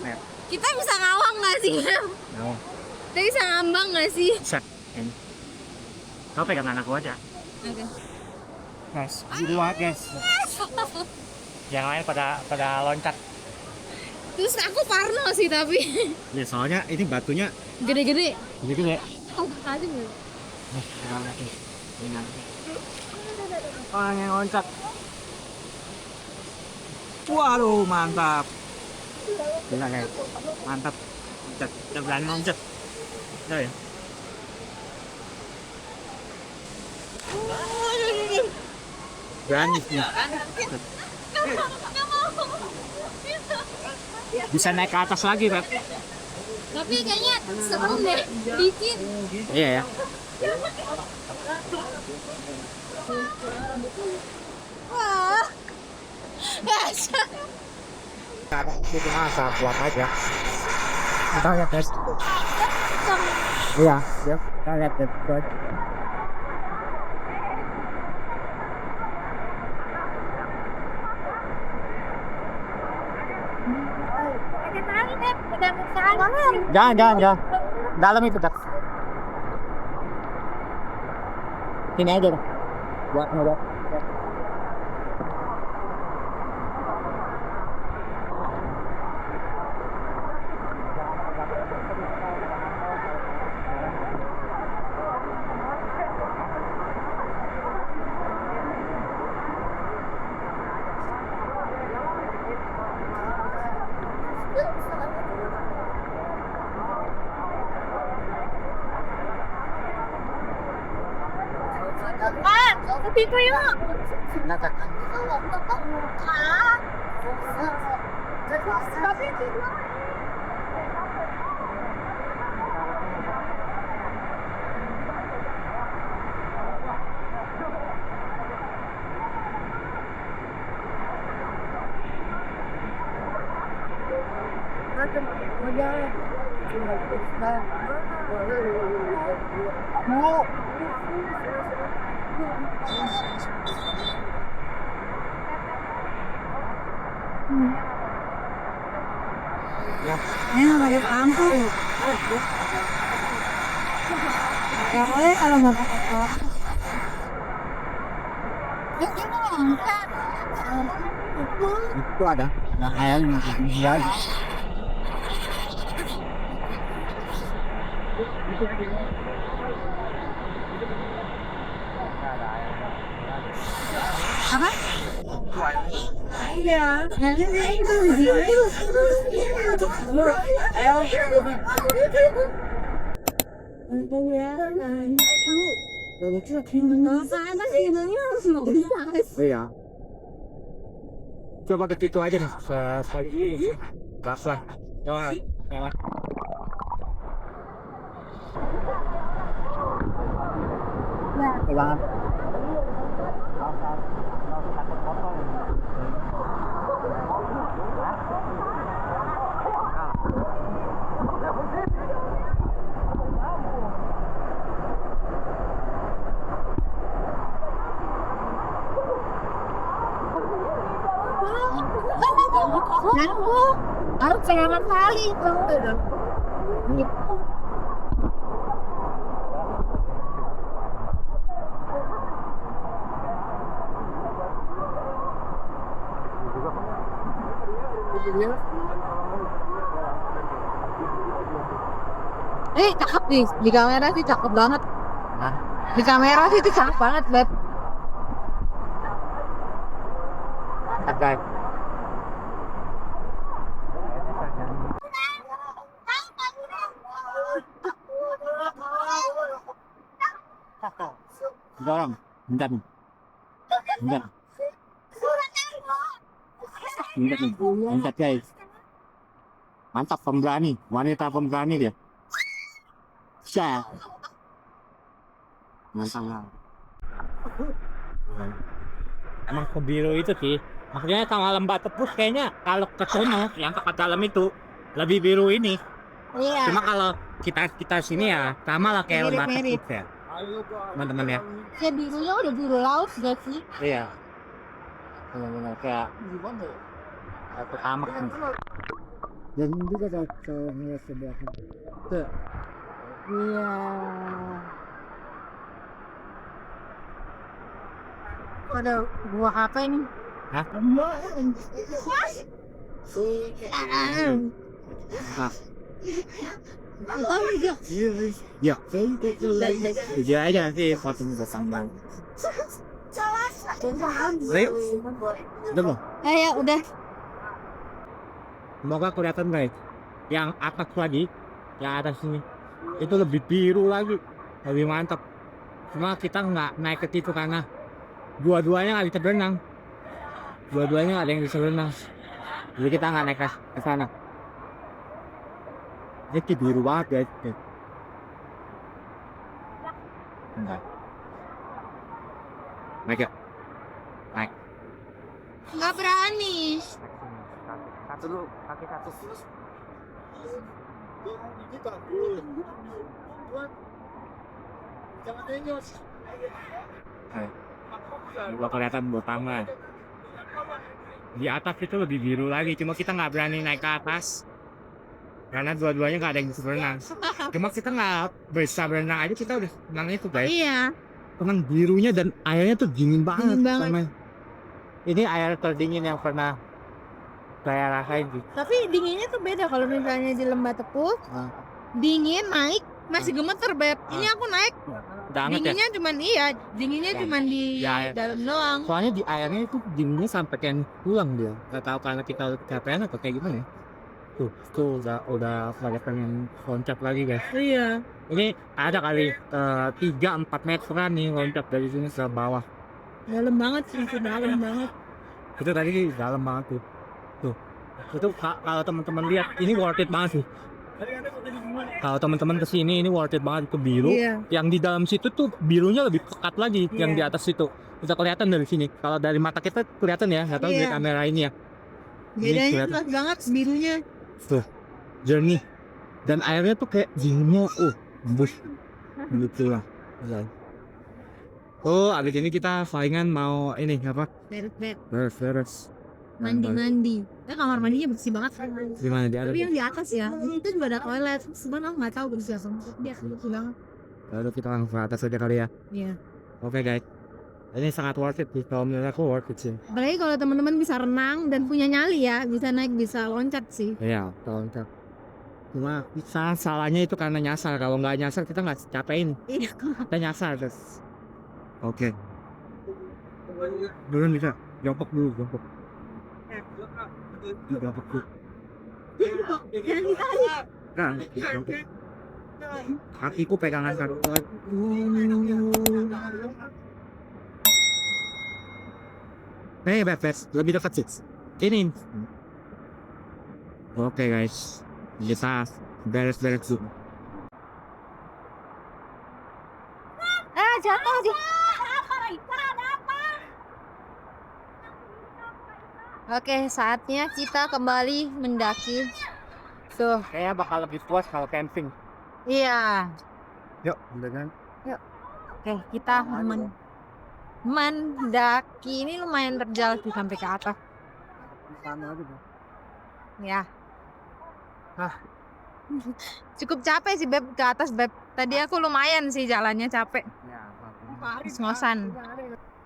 Nih, Kita bisa ngawang nggak sih? mau. Kita bisa ngambang nggak sih? Set. Ini. Kau pegang anak gua aja. Oke. Guys, biru banget guys. Yang lain pada loncat. Terus aku parno sih tapi Ya soalnya ini batunya gede-gede. gede-gede. Oh, tadi nggak? Orang yang loncat. Waduh, mantap. Gila guys. Mantap. Loncat. Udah berani loncat. Udah ya. Berani nih. Bisa naik ke atas lagi, Beb. Tapi kayaknya serem deh, dikit. Iya ya. Wah, dasar. Itu masa buat aja. Kita lihat guys. Iya, ya. Kita lihat guys. Ada tali deh, udah kesana. Jangan. Dalam itu, Dak. Sini aja, Dak. Buat ngobrol. Tapi ko yun. Natak. Tapi ko pakai lampu. Ya boleh kalau nggak pakai lampu. Itu ada. Nah, ayam dia. Apa? Iya. Itu. Iya. Coba ke situ aja nih. Sekali. Basah. Coba. Coba. Harus jangan kali. Cakep nih di kamera sih cakep banget. Hah? Di kamera sih itu cakep banget, Beb. Oke. Dorong, bentar nih. Bentar. Bentar guys. Mantap, pemberani, wanita pemberani dia. Syah. Mantap. Emang kebiru itu sih. Maksudnya sama lembah tepus kayaknya kalau ke sono yang ke dalam itu lebih biru ini. Iya. Cuma kalau kita sini ya sama lah kayak lembah Mirip-mirip. tepus ya. Teman-teman ya. Ya birunya udah biru laut gak sih? Iya. Benar-benar kayak pertama kan. Dan juga kalau ngeliat sebelahnya. Tuh. Iya. Ada buah apa ini? Hah? Hah? Ya. Jujur aja sih foto bersama. Ayo. Udah belum? Ya udah. Semoga kelihatan guys. Yang atas lagi, yang atas sini itu lebih biru lagi, lebih mantap. Cuma kita nggak naik ke situ karena dua-duanya nggak bisa berenang. Dua-duanya nggak ada yang bisa berenang. Jadi kita nggak naik ke sana. Ini biru banget guys. Enggak. Naik ya? Naik. Nggak berani. Satu dulu, kaki satu. Gua kelihatan pertama. Di atas itu lebih biru lagi, cuma kita nggak berani naik ke atas karena dua-duanya nggak ada yang bisa berenang. Cuma kita nggak bisa berenang aja, kita udah senang itu guys. Iya. Tenang, birunya dan airnya tuh dingin banget. Dingin banget. Sama. Ini air terdingin yang pernah saya rasain sih. Tapi dinginnya tuh beda kalau misalnya di Lembah Tepus. Dingin naik masih gemeter, Beb. Ini aku naik. Udah anget ya? Dinginnya cuman dinginnya Ya. cuman di Ya. dalam doang. Soalnya di airnya itu dinginnya sampai kayak pulang dia. Gak tahu karena kita kecapean atau kayak gimana ya. Tuh udah pada pengen loncat lagi guys. Iya. Ini ada kali 3-4 meteran nih loncat dari sini ke bawah. Dalam banget sih, itu dalam banget. Itu tadi dalam banget tuh. Tuh. Itu kalau teman-teman lihat ini worth it banget sih. Kalau teman-teman kesini ini worth it banget, ke biru. Iya. Yang di dalam situ tuh birunya lebih pekat lagi, yang di Iya. atas situ. Bisa kelihatan dari sini. Kalau dari mata kita kelihatan ya, nggak tahu dari Iya. kamera ini ya. Bedanya kelihatan. jelas banget birunya. Tuh, jernih. Dan airnya tuh kayak dinginnya, embus. Gitu lah. Oh, abis ini kita palingan mau ini apa? Beres. Beres. mandi. Kamar mandinya bersih banget. Di mana di Tapi yang di atas ya, itu juga ada toilet. Sebenarnya aku nggak tahu bersih apa. Dia bersih banget. Lalu kita langsung ke atas aja kali ya. Iya. Oke guys. Ini sangat worth it sih. Kalau menurut aku worth it sih. Apalagi kalau teman-teman bisa renang dan punya nyali ya, bisa naik, bisa loncat sih. Iya, loncat. Cuma bisa salahnya itu karena nyasar. Kalau nggak nyasar kita nggak capein. Iya. Kita nyasar terus. Oke. Dulu bisa. Jongkok dulu, jongkok. Jongkok dulu. Nah, jongkok. Kakiku pegangan kaki. Beb, lebih dekat sih. Ini. Oke guys, kita beres-beres dulu. Jatuh aja. Oke, saatnya kita kembali mendaki. Tuh, Kayaknya bakal lebih puas kalau camping. iya. Yuk, udah kan? Oke, kita mendaki. Ini lumayan terjal sih sampai ke atas. Sana aja, Bang. Ya. Cukup capek sih Beb ke atas Beb. Tadi aku lumayan sih jalannya capek. Ya, Ngos-ngosan.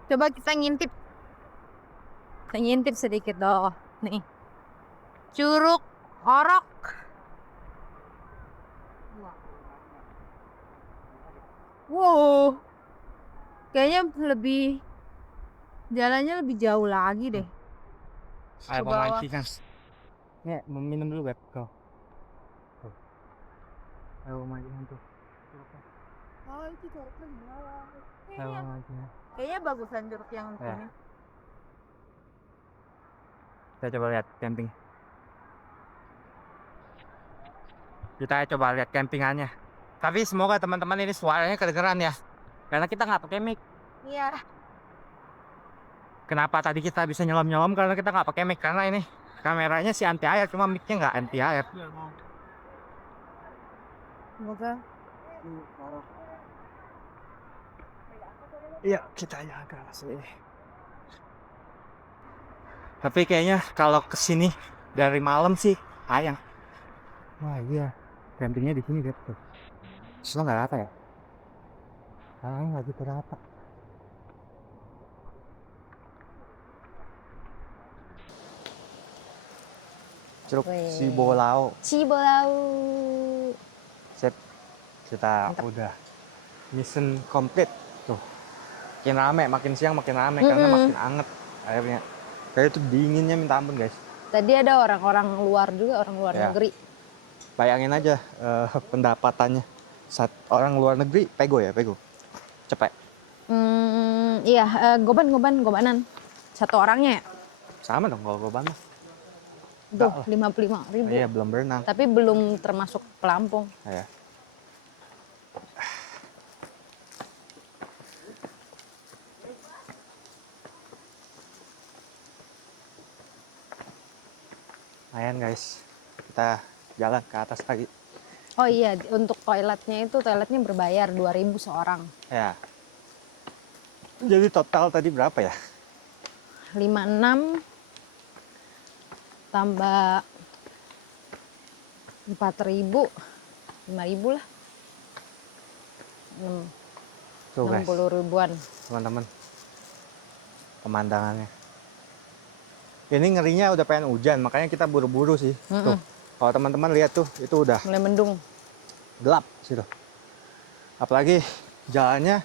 Coba kita ngintip. Kita ngintip sedikit doh. Nih. Curug Orok. Wow. Kayaknya jalannya lebih jauh lagi deh. Ayo Ke mau bawah. mancing kan? Nih, mau minum dulu Beb. Go. Tuh. Ayo mancing tuh. Oh, itu curugnya di bawah. Ayo mancing. Kayaknya bagusan curug yang Ya. sini. Kita coba lihat camping. Kita coba lihat campingannya. Tapi semoga teman-teman ini suaranya kedengeran ya. Karena kita nggak pakai mic. Iya. Kenapa tadi kita bisa nyelam-nyelam? Karena kita nggak pakai mic. Karena ini kameranya sih anti air, cuma micnya nggak anti air. Semoga. Iya, kita jaga sih. Tapi kayaknya kalau kesini dari malam sih sayang. Wah iya, campingnya di sini gitu. Terus nggak rata ya? Nggak gitu rata. Curug Wih. Cibolau. Cibolau. Sip. Kita Mantap. udah mission complete. Tuh. Makin rame, makin siang makin rame karena makin anget airnya. Kayak itu dinginnya minta ampun guys. Tadi ada orang-orang luar juga, orang luar Ya. negeri. Bayangin aja pendapatannya saat orang luar negeri pego ya pego. Cepet. Iya, gobanan. Satu orangnya ya? Sama dong kalau gue mah. Tuh, Enggak 55.000. Iya belum berenang. Tapi belum termasuk pelampung. Ya. Lumayan guys, kita jalan ke atas lagi. Oh iya, untuk toiletnya berbayar 2.000 seorang. Ya. Jadi total tadi berapa ya? 56 tambah 4.000, 5.000 lah. Tuh guys, 60 ribuan. teman-teman. Pemandangannya. Ini ngerinya udah pengen hujan, makanya kita buru-buru sih. Tuh, kalau teman-teman lihat tuh, itu udah Mulai mendung. gelap situ. Apalagi jalannya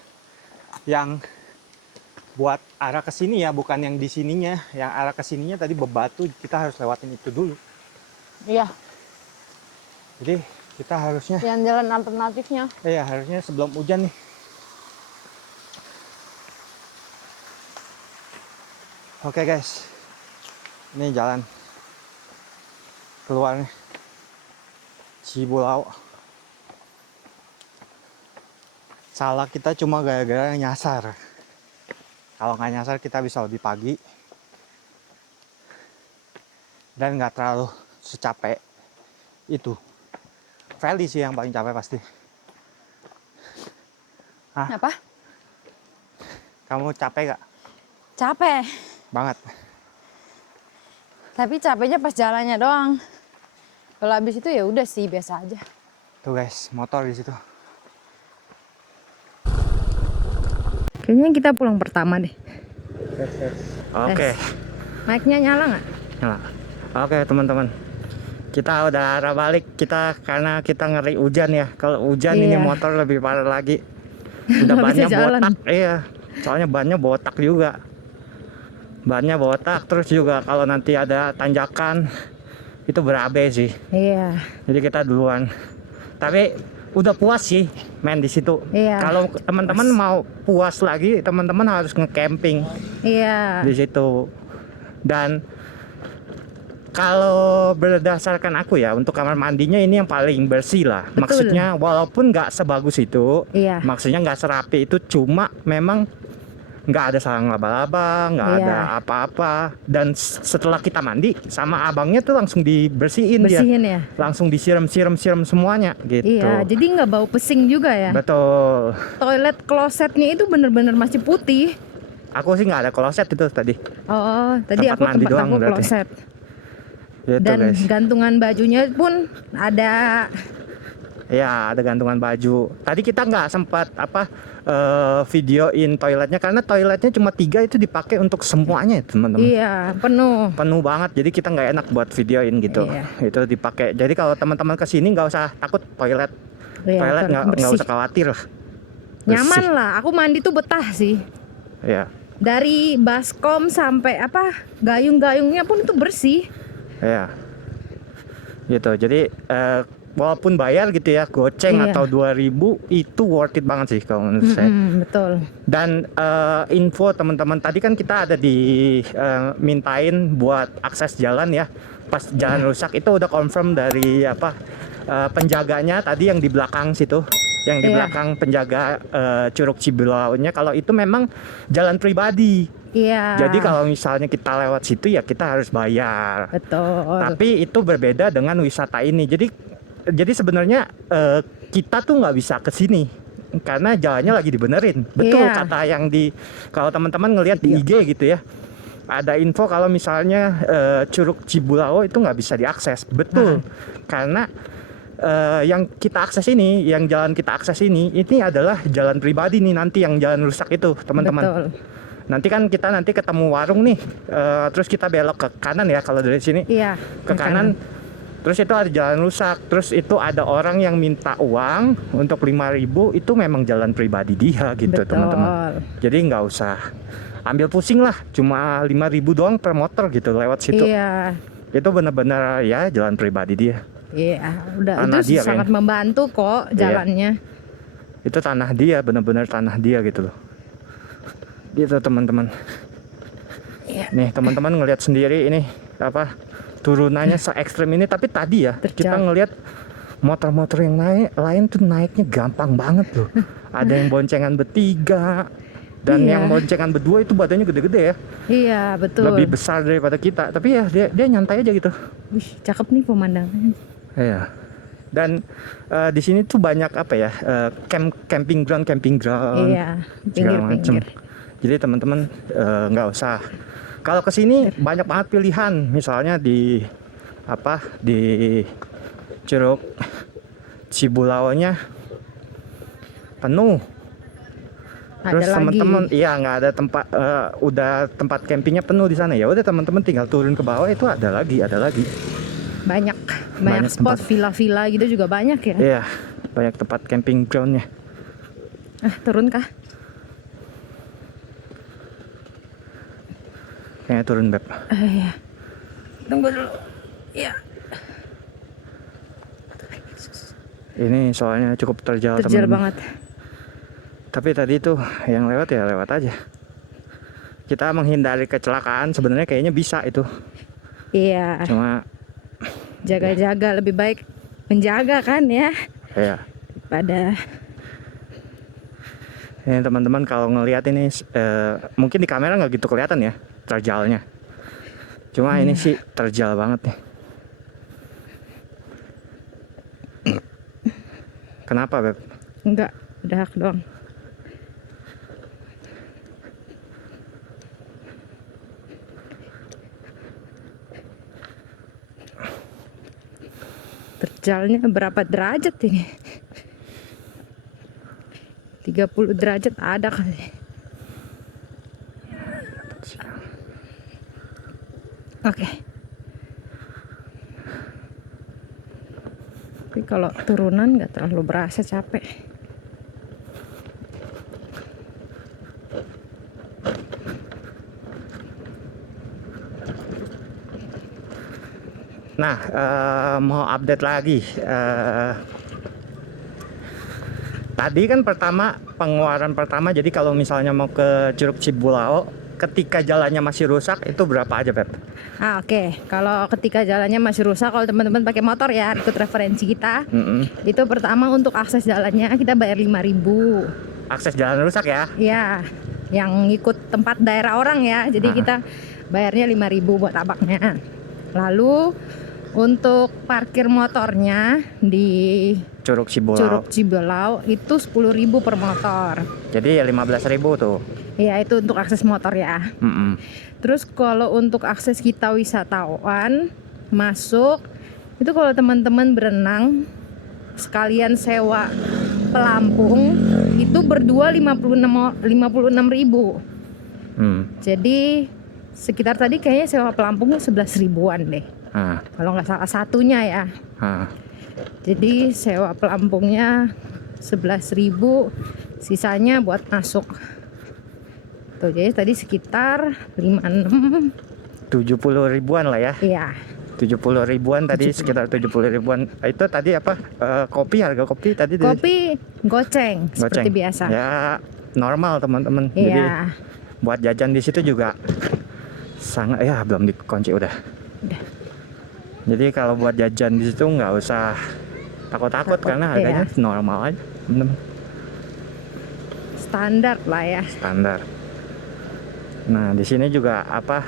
yang buat arah ke sini ya, bukan yang di sininya. Yang arah ke sininya tadi bebatu, kita harus lewatin itu dulu. Iya, Jadi kita harusnya, yang jalan alternatifnya. harusnya sebelum hujan nih. Oke guys, ini jalan keluarnya Cibolau. Salah kita cuma gara-gara nyasar. Kalau nggak nyasar kita bisa lebih pagi dan nggak terlalu secapek itu. Feli sih yang paling capek pasti. Apa? Kamu capek gak? Capek. Banget. Tapi capeknya pas jalannya doang. Kalau habis itu ya udah sih biasa aja. Tuh guys, motor di situ. Kayaknya kita pulang pertama deh. Oke. Mic-nya nyala nggak? Nyala. Oke teman-teman, kita udah arah balik. Karena kita ngeri hujan ya. Kalau hujan ini motor lebih parah lagi. Udah Nggak bannya bisa jalan. botak. Iya, soalnya bannya botak juga. Bannya botak, terus juga kalau nanti ada tanjakan itu berabe sih. Iya. Jadi kita duluan. Tapi udah puas sih main di situ. Iya. Kalau teman-teman mau puas lagi, teman-teman harus nge-camping Iya. di situ. Dan kalau berdasarkan aku ya, untuk kamar mandinya ini yang paling bersih lah. Betul. Maksudnya walaupun nggak sebagus itu, Iya. maksudnya nggak serapi itu, cuma memang nggak ada sarang laba-laba, nggak Iya. ada apa-apa. Dan setelah kita mandi sama abangnya tuh langsung dibersihin dia, Bersihin ya. langsung disiram semuanya gitu. Iya. Jadi nggak bau pesing juga ya. Betul. Toilet klosetnya itu bener-bener masih putih. Aku sih nggak ada kloset itu tadi. Oh, tadi Tempat aku mandi tempat doang aku berarti. kloset. Gitu Dan guys. gantungan bajunya pun ada. Ya, ada gantungan baju. Tadi kita nggak sempat videoin toiletnya karena toiletnya cuma 3 itu dipakai untuk semuanya ya, teman-teman. Iya, penuh. Penuh banget, jadi kita nggak enak buat videoin gitu. Iya. Itu dipakai. Jadi kalau teman-teman kesini nggak usah takut toilet. Iya, Toilet nggak bersih. usah khawatir lah. Nyaman Bersih. lah. Aku mandi tuh betah sih. Ya, Dari baskom sampai gayung-gayungnya pun itu bersih. ya. Gitu. Jadi walaupun bayar gitu ya, goceng Iya. atau 2.000 itu worth it banget sih kalau menurut saya. Betul. Dan info teman-teman, tadi kan kita ada di mintain buat akses jalan ya. Pas jalan rusak itu udah confirm dari penjaganya tadi yang di belakang situ, yang di Iya. belakang penjaga Curug Cibulaunya, kalau itu memang jalan pribadi. Iya. Jadi kalau misalnya kita lewat situ ya kita harus bayar. Betul. Tapi itu berbeda dengan wisata ini. Jadi sebenarnya kita tuh nggak bisa ke sini karena jalannya lagi dibenerin. Betul Iya. kata yang kalau teman-teman ngelihat di IG gitu ya. Ada info kalau misalnya Curug Cibulau itu nggak bisa diakses. Betul. Karena yang kita akses ini, yang jalan kita akses ini adalah jalan pribadi nih nanti yang jalan rusak itu, teman-teman. Betul. Nanti kan kita ketemu warung nih, terus kita belok ke kanan ya kalau dari sini. Iya. Ke kanan, terus itu ada jalan rusak, terus itu ada orang yang minta uang untuk 5.000, itu memang jalan pribadi dia gitu. Betul. Teman-teman. Jadi nggak usah ambil pusing lah, cuma 5.000 doang per motor gitu lewat situ. Iya. Itu benar-benar ya jalan pribadi dia. Iya, udah Tanah itu dia sangat kayaknya. membantu kok jalannya. Itu tanah dia, benar-benar tanah dia gitu loh. Gitu teman-teman. Iya. Nih teman-teman ngelihat sendiri ini turunannya se ekstrim ini. Tapi tadi ya kita ngelihat motor-motor yang lain tuh naiknya gampang banget loh. Ada yang boncengan bertiga dan Iya. yang boncengan berdua itu badannya gede-gede ya, Iya, betul. lebih besar daripada kita. Tapi ya dia nyantai aja gitu. Wih, cakep nih pemandangannya. Iya. Dan di sini tuh banyak camping ground Iya, segala macem. pinggir-pinggir. Jadi teman-teman nggak usah. Kalau kesini banyak banget pilihan. Misalnya di Curug Cibulaunya penuh. Ada Terus lagi. teman-teman, iya nggak ada tempat, udah tempat campingnya penuh di sana. Ya udah teman-teman tinggal turun ke bawah itu ada lagi. Banyak Banyak spot tempat. villa-villa gitu juga banyak ya. Iya, banyak tempat camping groundnya. Turun kah? Kayaknya turun Beb. Iya. Tunggu dulu. Iya. Ini soalnya cukup terjal Terjal teman-teman. banget. Tapi tadi tuh yang lewat ya lewat aja. Kita menghindari kecelakaan sebenarnya kayaknya bisa itu. Iya. Cuma Jaga-jaga lebih baik menjaga kan ya. ya Pada ini teman-teman kalau ngelihat ini mungkin di kamera nggak gitu kelihatan ya terjalnya. Cuma ini sih terjal banget nih. Kenapa Beb? enggak, udah hak doang. Jalannya berapa derajat ini? 30 derajat ada kali. Oke. Tapi kalau turunan nggak terlalu berasa capek. Nah, mau update lagi. Tadi kan pengeluaran pertama, jadi kalau misalnya mau ke Curug Cibulao, ketika jalannya masih rusak, itu berapa aja, Pep? Oke. Kalau ketika jalannya masih rusak, kalau teman-teman pakai motor ya, ikut referensi kita. Itu pertama untuk akses jalannya kita bayar 5.000. Akses jalan rusak ya? Ya, yang ikut tempat daerah orang ya. Jadi kita bayarnya 5.000 buat abaknya. Lalu untuk parkir motornya di Curug Curug Cibulao. Cibulau itu 10.000 per motor. Jadi ya 15.000 tuh. Ya, itu untuk akses motor ya. Terus kalau untuk akses kita wisatawan masuk, itu kalau teman-teman berenang sekalian sewa pelampung itu berdua 56.000. Jadi sekitar tadi kayaknya sewa pelampungnya 11.000-an deh. Kalau nggak salah satunya ya. Jadi sewa pelampungnya 11.000, sisanya buat masuk. Tuh, jadi tadi sekitar 56. 70 ribuan lah ya. Iya. 70 ribuan tadi, sekitar 70 ribuan. Itu tadi apa? Kopi, harga kopi tadi? Kopi goceng seperti biasa. Ya normal teman-teman. Iya. Jadi buat jajan di situ juga sangat, ya belum dikunci udah. Jadi kalau buat jajan di situ nggak usah takut-takut karena harganya normal aja, teman-teman. Standar lah ya. Standar. Nah di sini juga apa?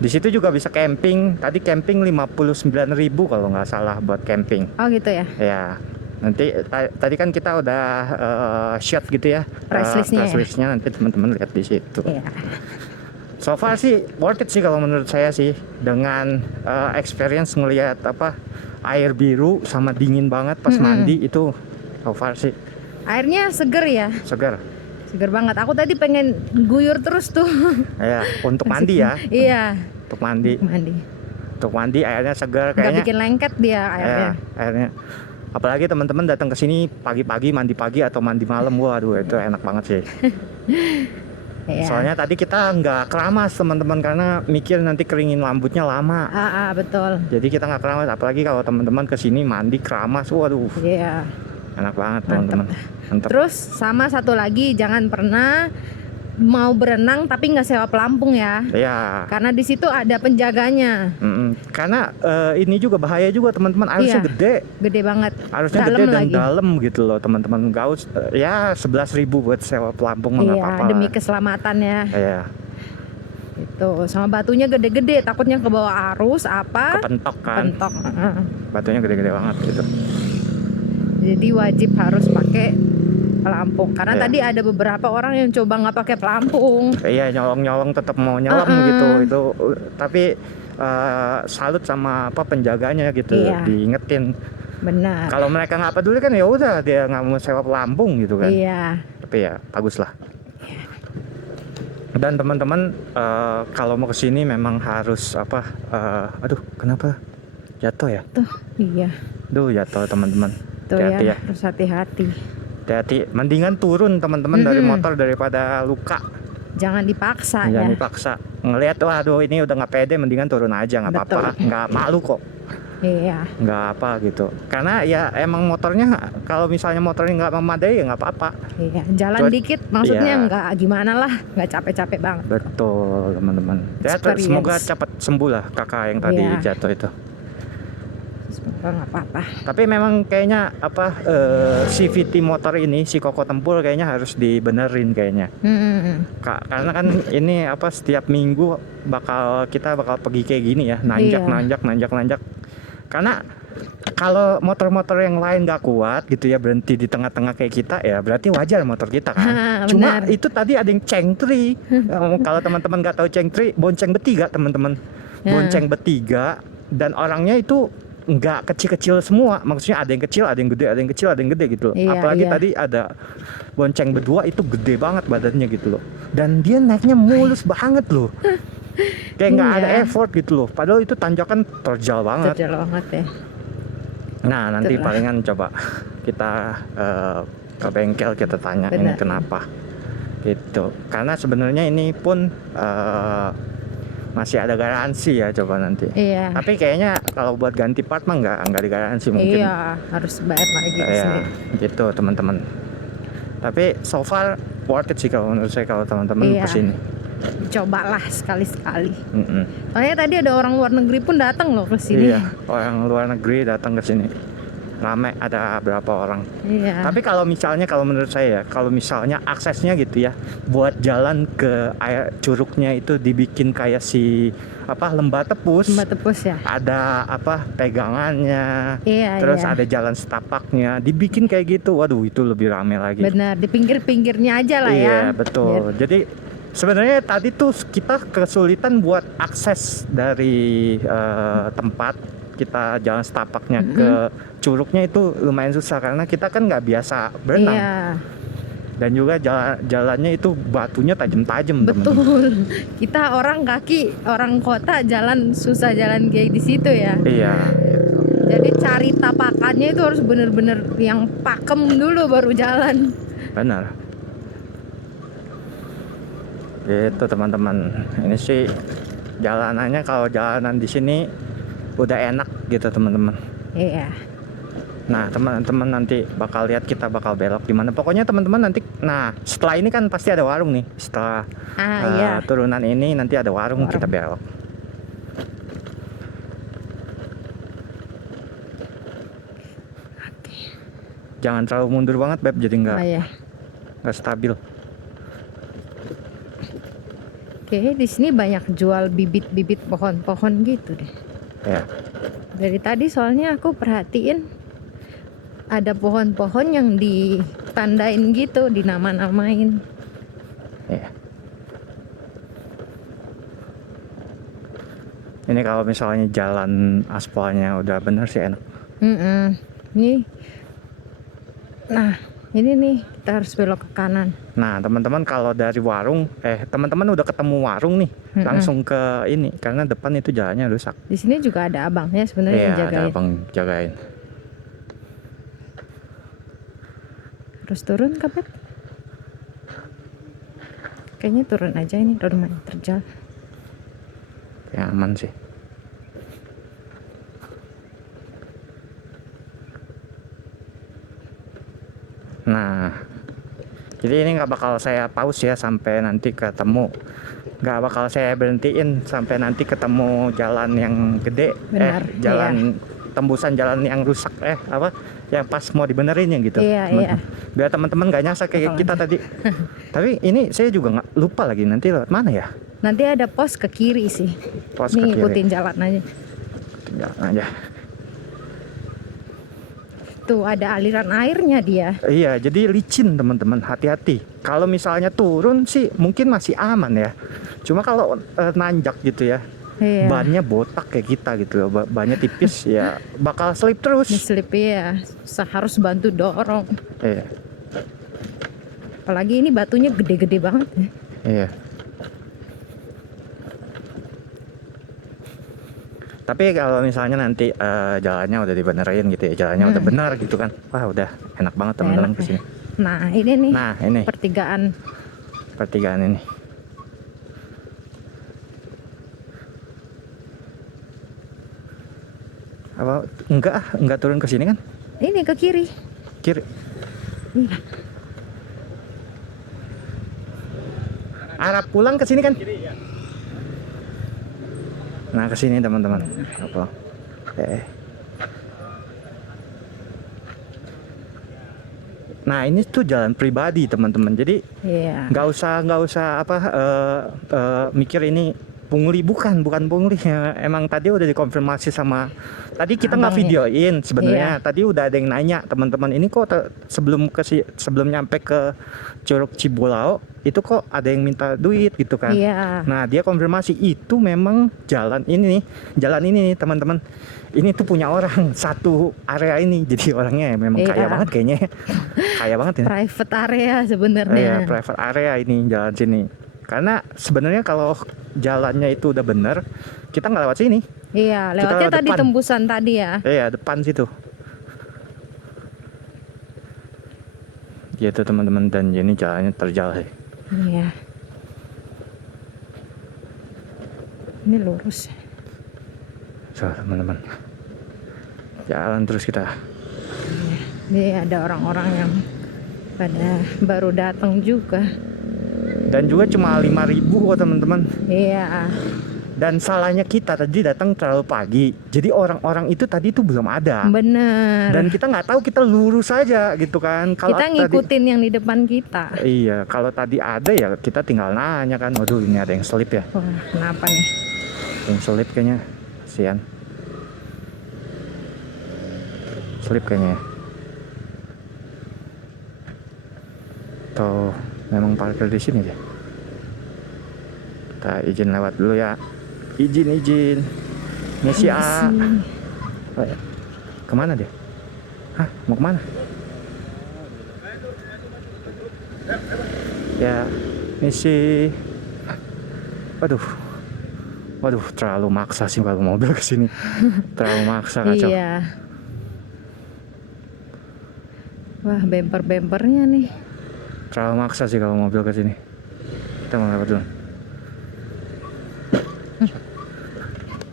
Di situ juga bisa camping. Tadi camping 59.000 kalau nggak salah buat camping. Oh gitu ya. Ya. Nanti tadi kan kita udah shot gitu ya. Price listnya. Nanti teman-teman lihat di situ. Iya. So far sih worth it sih kalau menurut saya sih, dengan experience ngelihat apa air biru sama dingin banget pas mandi itu, so far sih Airnya seger ya. segar. Seger banget. Aku tadi pengen guyur terus tuh. Ya, untuk mandi ya. Iya. Untuk mandi. Untuk mandi airnya segar Nggak kayaknya. bikin lengket dia airnya. Ya, airnya. Apalagi teman-teman datang ke sini pagi-pagi mandi pagi atau mandi malam, waduh itu enak banget sih. Iya. Soalnya tadi kita nggak keramas teman-teman karena mikir nanti keringin rambutnya lama. Betul. Jadi kita nggak keramas, apalagi kalau teman-teman kesini mandi keramas, waduh Iya. enak banget teman-teman. Mantap. Terus sama satu lagi, jangan pernah mau berenang tapi nggak sewa pelampung ya. Ya. Karena di situ ada penjaganya. Karena ini juga bahaya juga teman-teman, arusnya Iya. Gede banget. Arusnya Dalam gede dan lagi. dalam gitu loh teman-teman. Gaus ya 11.000 buat sewa pelampung nggak Iya, apa-apa. demi keselamatan ya. Iya. Itu sama batunya gede-gede, takutnya ke bawah arus apa? Kepentok kan. Pentok. Batunya gede-gede banget gitu. Jadi wajib harus pakai pelampung. Karena Iya. tadi ada beberapa orang yang coba nggak pakai pelampung. Iya, nyolong-nyolong tetap mau nyelam gitu itu. Tapi salut sama apa penjaganya gitu, Iya. diingetin. Benar. Kalau mereka nggak peduli kan ya udah, dia nggak mau sewa pelampung gitu kan. Iya. Tapi ya bagus lah. Dan teman-teman kalau mau kesini memang harus apa? Aduh, kenapa jatuh ya? Tuh, iya. Duh, jatuh teman-teman. Tuh Hati-hati ya, harus hati-hati. Hati-hati. Mendingan turun teman-teman dari motor daripada luka. Jangan dipaksa Jangan ya. dipaksa. Ngelihat waduh ini udah nggak pede, mendingan turun aja, nggak apa-apa. Nggak malu kok. Iya. Nggak apa gitu. Karena ya emang motornya, kalau misalnya motornya nggak memadai ya nggak apa-apa. Iya, jalan Cuman- dikit maksudnya iya. nggak gimana lah, nggak capek-capek banget. Betul teman-teman. Ya Experience. semoga cepat sembuh lah kakak yang tadi Iya. jatuh itu. Semoga nggak apa-apa. Tapi memang kayaknya apa CVT motor ini, si Koko Tempur kayaknya harus dibenerin kayaknya. Karena kan ini apa setiap minggu kita bakal pergi kayak gini ya, Iya. nanjak. Karena kalau motor-motor yang lain gak kuat gitu ya, berhenti di tengah-tengah kayak kita ya, berarti wajar motor kita kan. Cuma Benar. itu tadi ada yang cengtri. Kalau teman-teman nggak tahu cengtri, bonceng bertiga teman-teman. Ya. Bonceng bertiga dan orangnya itu nggak kecil-kecil semua, maksudnya ada yang kecil, ada yang gede, ada yang kecil, ada yang gede gitu loh. Iya, Apalagi iya. tadi ada bonceng berdua itu gede banget badannya gitu loh, dan dia naiknya mulus banget loh, kayak nggak ada Iya. effort gitu loh, padahal itu tanjakan terjal banget. Terjal banget ya. Nah nanti Itulah. palingan coba kita ke bengkel kita tanya ini Benar. kenapa gitu, karena sebenarnya ini pun masih ada garansi ya, coba nanti. Iya. Tapi kayaknya kalau buat ganti part mah nggak digaransi mungkin. Iya, harus bayar lagi di Ya sini. gitu teman-teman. Tapi so far worth it sih kalau menurut saya kalau teman-teman Iya. kesini. Cobalah sekali-sekali. Mm-mm. Soalnya tadi ada orang luar negeri pun datang loh ke sini. Iya, orang luar negeri datang ke sini. Rame, ada berapa orang. Iya. Tapi kalau misalnya, kalau menurut saya ya, kalau misalnya aksesnya gitu ya, buat jalan ke air curugnya itu dibikin kayak si lembah tepus. Mbak Tepus ya. Ada pegangannya. Iya, Terus iya. ada jalan setapaknya, dibikin kayak gitu. Waduh, itu lebih rame lagi. Benar, di pinggir-pinggirnya aja lah ya. Iya, betul. Jadi sebenarnya tadi tuh kita kesulitan buat akses dari tempat kita jalan setapaknya ke curugnya itu lumayan susah karena kita kan nggak biasa berenang. Iya, Dan juga jalannya itu batunya tajam-tajam, teman-teman. betul. Kita orang kaki, orang kota jalan susah jalan kayak di situ ya. Iya, gitu. Jadi cari tapakannya itu harus bener-bener yang pakem dulu baru jalan. Benar. Gitu teman-teman. Ini sih jalanannya, kalau jalanan di sini udah enak gitu teman-teman. Iya. Nah teman-teman nanti bakal lihat kita bakal belok di mana. Pokoknya teman-teman nanti, nah setelah ini kan pasti ada warung nih. Setelah Iya. turunan ini nanti ada warung, kita belok. Jangan terlalu mundur banget Beb, jadi Oh, nggak iya. stabil. Oke, di sini banyak jual bibit-bibit pohon-pohon gitu deh. Ya. Dari tadi soalnya aku perhatiin ada pohon-pohon yang ditandain gitu, dinama-namain. Ya. Ini kalau misalnya jalan aspalnya udah bener sih enak. Nih. Nah, ini nih kita harus belok ke kanan. Nah teman-teman kalau dari warung, teman-teman udah ketemu warung nih, langsung ke ini karena depan itu jalannya rusak. Di sini juga ada abangnya sebenarnya Iya, yang ada jagain. abang jagain. Terus turun kapet. Kayaknya turun aja, ini udah lumayan terjal. Ya aman sih. Nah, jadi ini nggak bakal saya pause ya sampai nanti ketemu. Nggak bakal saya berhentiin sampai nanti ketemu jalan yang gede. Benar, Jalan tembusan jalan yang rusak, yang pas mau dibenerin ya gitu. Iya, iya. Biar teman-teman nggak nyasar kayak kita tadi. Tapi ini saya juga nggak lupa lagi nanti lewat mana ya. Nanti ada pos ke kiri sih. Pos ke Nih kiri. ikutin jalan aja. Jalan aja. Tuh ada aliran airnya dia. Iya, jadi licin teman-teman, hati-hati. Kalau misalnya turun sih mungkin masih aman ya. Cuma kalau nanjak gitu ya, Iya. bannya botak kayak kita gitu loh, bannya tipis ya bakal slip terus. Slip ya, harus bantu dorong. Iya, Apalagi ini batunya gede-gede banget ya. iya. Tapi kalau misalnya nanti jalannya udah dibenerin gitu ya, jalannya udah benar gitu kan, wah udah enak banget teman-teman Enak kesini. Nah ini nih Nah ini pertigaan ini. Apa enggak turun ke sini kan? ini ke kiri. Kiri. Iya. Arah pulang ke sini kan? Nah, ke sini teman-teman. Apa? Nah, ini tuh jalan pribadi, teman-teman. Jadi Iya. nggak usah mikir ini pungli, bukan pungli ya. Emang tadi udah dikonfirmasi sama, tadi kita nggak Abangnya. videoin sebenarnya. Tadi udah ada yang nanya teman-teman, ini kok sebelum nyampe ke Curug Cibolao itu kok ada yang minta duit gitu kan. Iya. Nah dia konfirmasi itu memang jalan ini nih teman-teman, ini tuh punya orang satu area ini, jadi orangnya memang kaya Iya. banget kayaknya. Kaya banget ya. Private area sebenarnya. Iya, private area ini jalan sini. Karena sebenarnya kalau jalannya itu udah bener, kita nggak lewat sini. Iya, Kita lewatnya lewat tadi depan. tembusan tadi ya. Iya, depan situ. Gitu teman-teman, dan ini jalannya terjal ya. Iya. Ini lurus. So, teman-teman. Jalan terus kita. Ini ada orang-orang yang pada baru datang juga. Dan juga cuma 5.000 kok teman-teman. Iya. Dan salahnya kita tadi datang terlalu pagi. Jadi orang-orang itu tadi tuh belum ada. Bener. Dan kita nggak tahu, kita lurus aja gitu kan. Kalau Kita tadi, ngikutin yang di depan kita. iya, kalau tadi ada ya kita tinggal nanya kan. Waduh, ini ada yang selip ya. Wah, kenapa nih? Yang selip kayaknya. Kasihan. Selip kayaknya ya. Atau memang parkir di sini deh. Kita izin lewat dulu ya. Izin. Misi A. Oh, ya. Kemana dia? Hah, mau kemana? Ya, misi. Waduh, terlalu maksa sih kalau mobil kesini. Terlalu maksa, kacau. Iya. Wah, bemper-bempernya nih. Terlalu maksa sih kalau mobil kesini. Kita mau lewat dulu.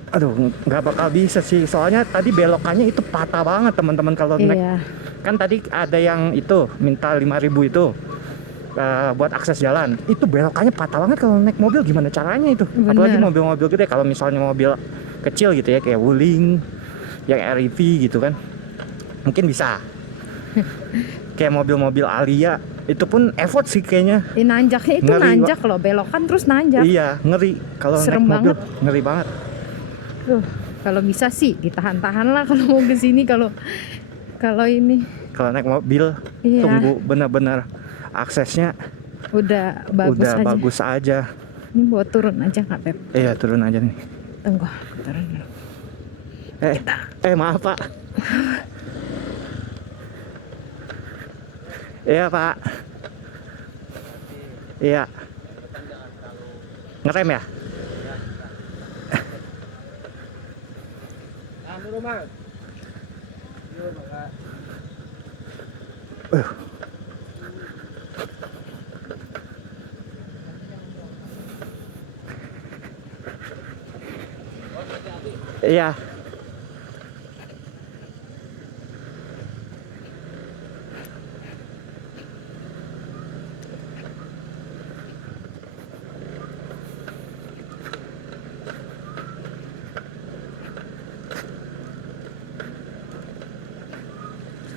Aduh, nggak bakal bisa sih. Soalnya tadi belokannya itu patah banget teman-teman kalau naik. Iya. Kan tadi ada yang itu minta 5.000 itu buat akses jalan. Itu belokannya patah banget kalau naik mobil, gimana caranya itu? Bener. Apalagi mobil-mobil gede. Kalau misalnya mobil kecil gitu ya kayak Wuling, yang REV gitu kan, mungkin bisa. Kayak mobil-mobil Alia itu pun effort sih kayaknya. Nanjaknya itu Ngeri, nanjak loh, belokan terus nanjak. Iya, ngeri kalau naik Serem mobil, banget. ngeri banget. Kalau bisa sih ditahan-tahan lah kalau mau ke sini, kalau ini Kalau naik mobil iya, tunggu benar-benar aksesnya udah bagus udah aja. bagus aja. Ini buat turun aja nggak Beb? Iya, turun aja nih. Tunggu, turun dulu. Maaf Pak. Iya Pak. Iya. Ngerem ya? Iya.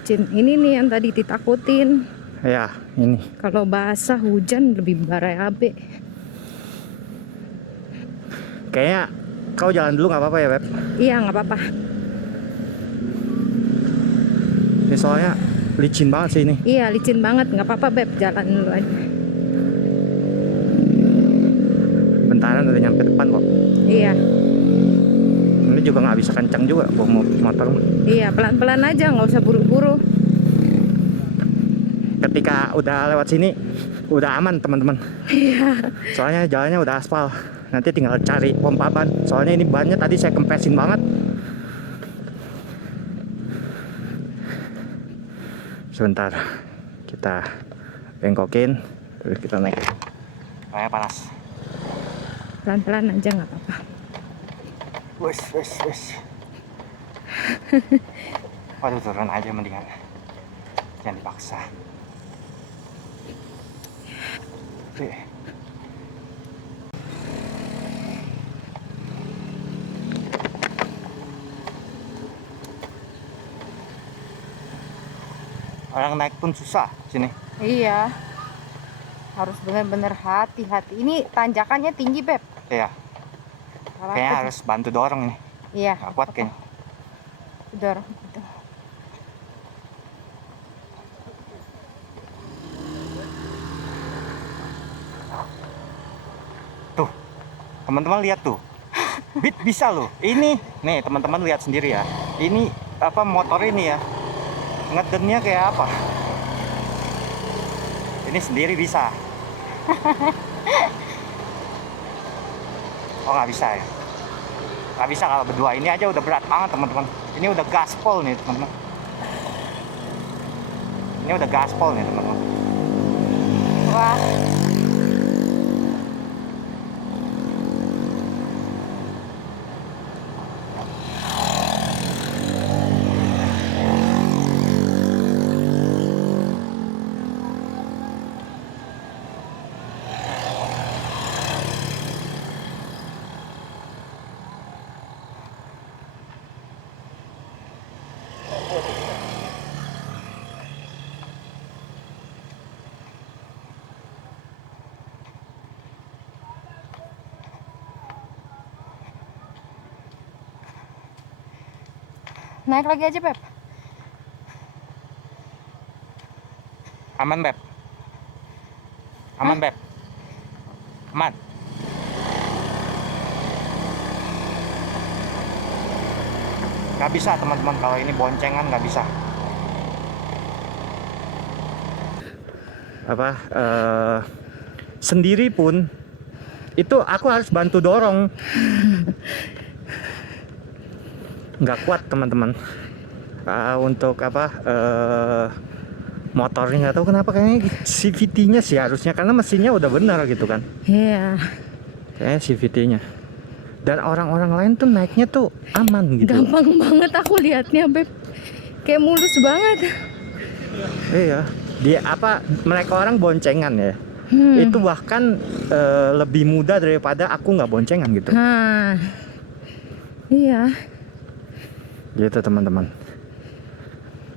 Cin, ini nih yang tadi ditakutin. Ya, ini. Kalau basah hujan lebih barabe. Kayaknya kau jalan dulu nggak apa-apa ya, Beb? Iya, nggak apa-apa. Ini soalnya licin banget sih ini. Iya, licin banget, nggak apa-apa Beb, jalan dulu aja. Bentaran udah nyampe depan kok. Iya, Ini juga nggak bisa kencang juga bawa motor. iya, pelan-pelan aja, nggak usah buru-buru. Ketika udah lewat sini udah aman teman-teman. Iya. Soalnya jalannya udah aspal. Nanti tinggal cari pompa ban. Soalnya ini bannya tadi saya kempesin banget. Sebentar, kita bengkokin, terus kita naik. Kayak panas. Pelan-pelan aja, nggak apa-apa. Wes. Waduh, turun aja mendingan. Jangan dipaksa. Oke. Orang naik pun susah sini. Iya, harus benar-benar hati-hati. Ini tanjakannya tinggi Beb. Iya. Kayaknya harus bantu dorong nih. Iya. Nggak kuat kayaknya. Dorong gitu. Tuh, teman-teman lihat tuh. Bit bisa loh. Ini, nih teman-teman lihat sendiri ya. Ini apa motor ini ya? Ngedennya kayak apa? Ini sendiri bisa. Oh nggak bisa ya? Nggak bisa kalau berdua. Ini aja udah berat banget teman-teman. Ini udah gaspol nih teman-teman. Ini udah gaspol nih teman-teman. Wah. Naik lagi aja, Beb. Aman Beb. Aman Beb. Aman. Nggak bisa teman-teman, kalau ini boncengan nggak bisa. Sendiri pun itu aku harus bantu dorong. Nggak kuat teman-teman. Untuk motornya nggak tahu kenapa, kayaknya CVT-nya sih harusnya, karena mesinnya udah benar gitu kan. Iya. Kayaknya CVT-nya. Dan orang-orang lain tuh naiknya tuh aman gitu. Gampang banget aku lihatnya, Beb. Kayak mulus banget. Iya. Dia mereka orang boncengan ya. Itu bahkan lebih mudah daripada aku nggak boncengan gitu. Nah. Iya. Gitu teman-teman.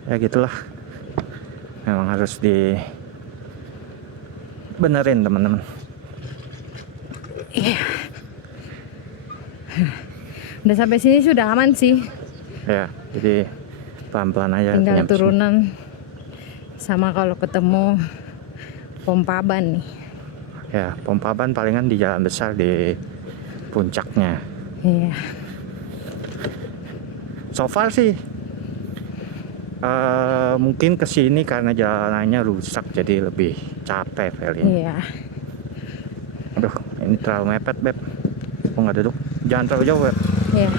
Ya gitulah. Memang harus dibenerin teman-teman. Iya. Udah sampai sini sudah aman sih. Ya, jadi pelan-pelan aja. Tinggal nyampe turunan. Sama kalau ketemu pompa ban nih. sini. Ya, pompa ban palingan di jalan besar di puncaknya. Iya. So far sih mungkin kesini karena jalanannya rusak jadi lebih capek Felin. Iya. Aduh, ini terlalu mepet Beb. Aku nggak duduk. Jangan terlalu jauh Beb. Iya.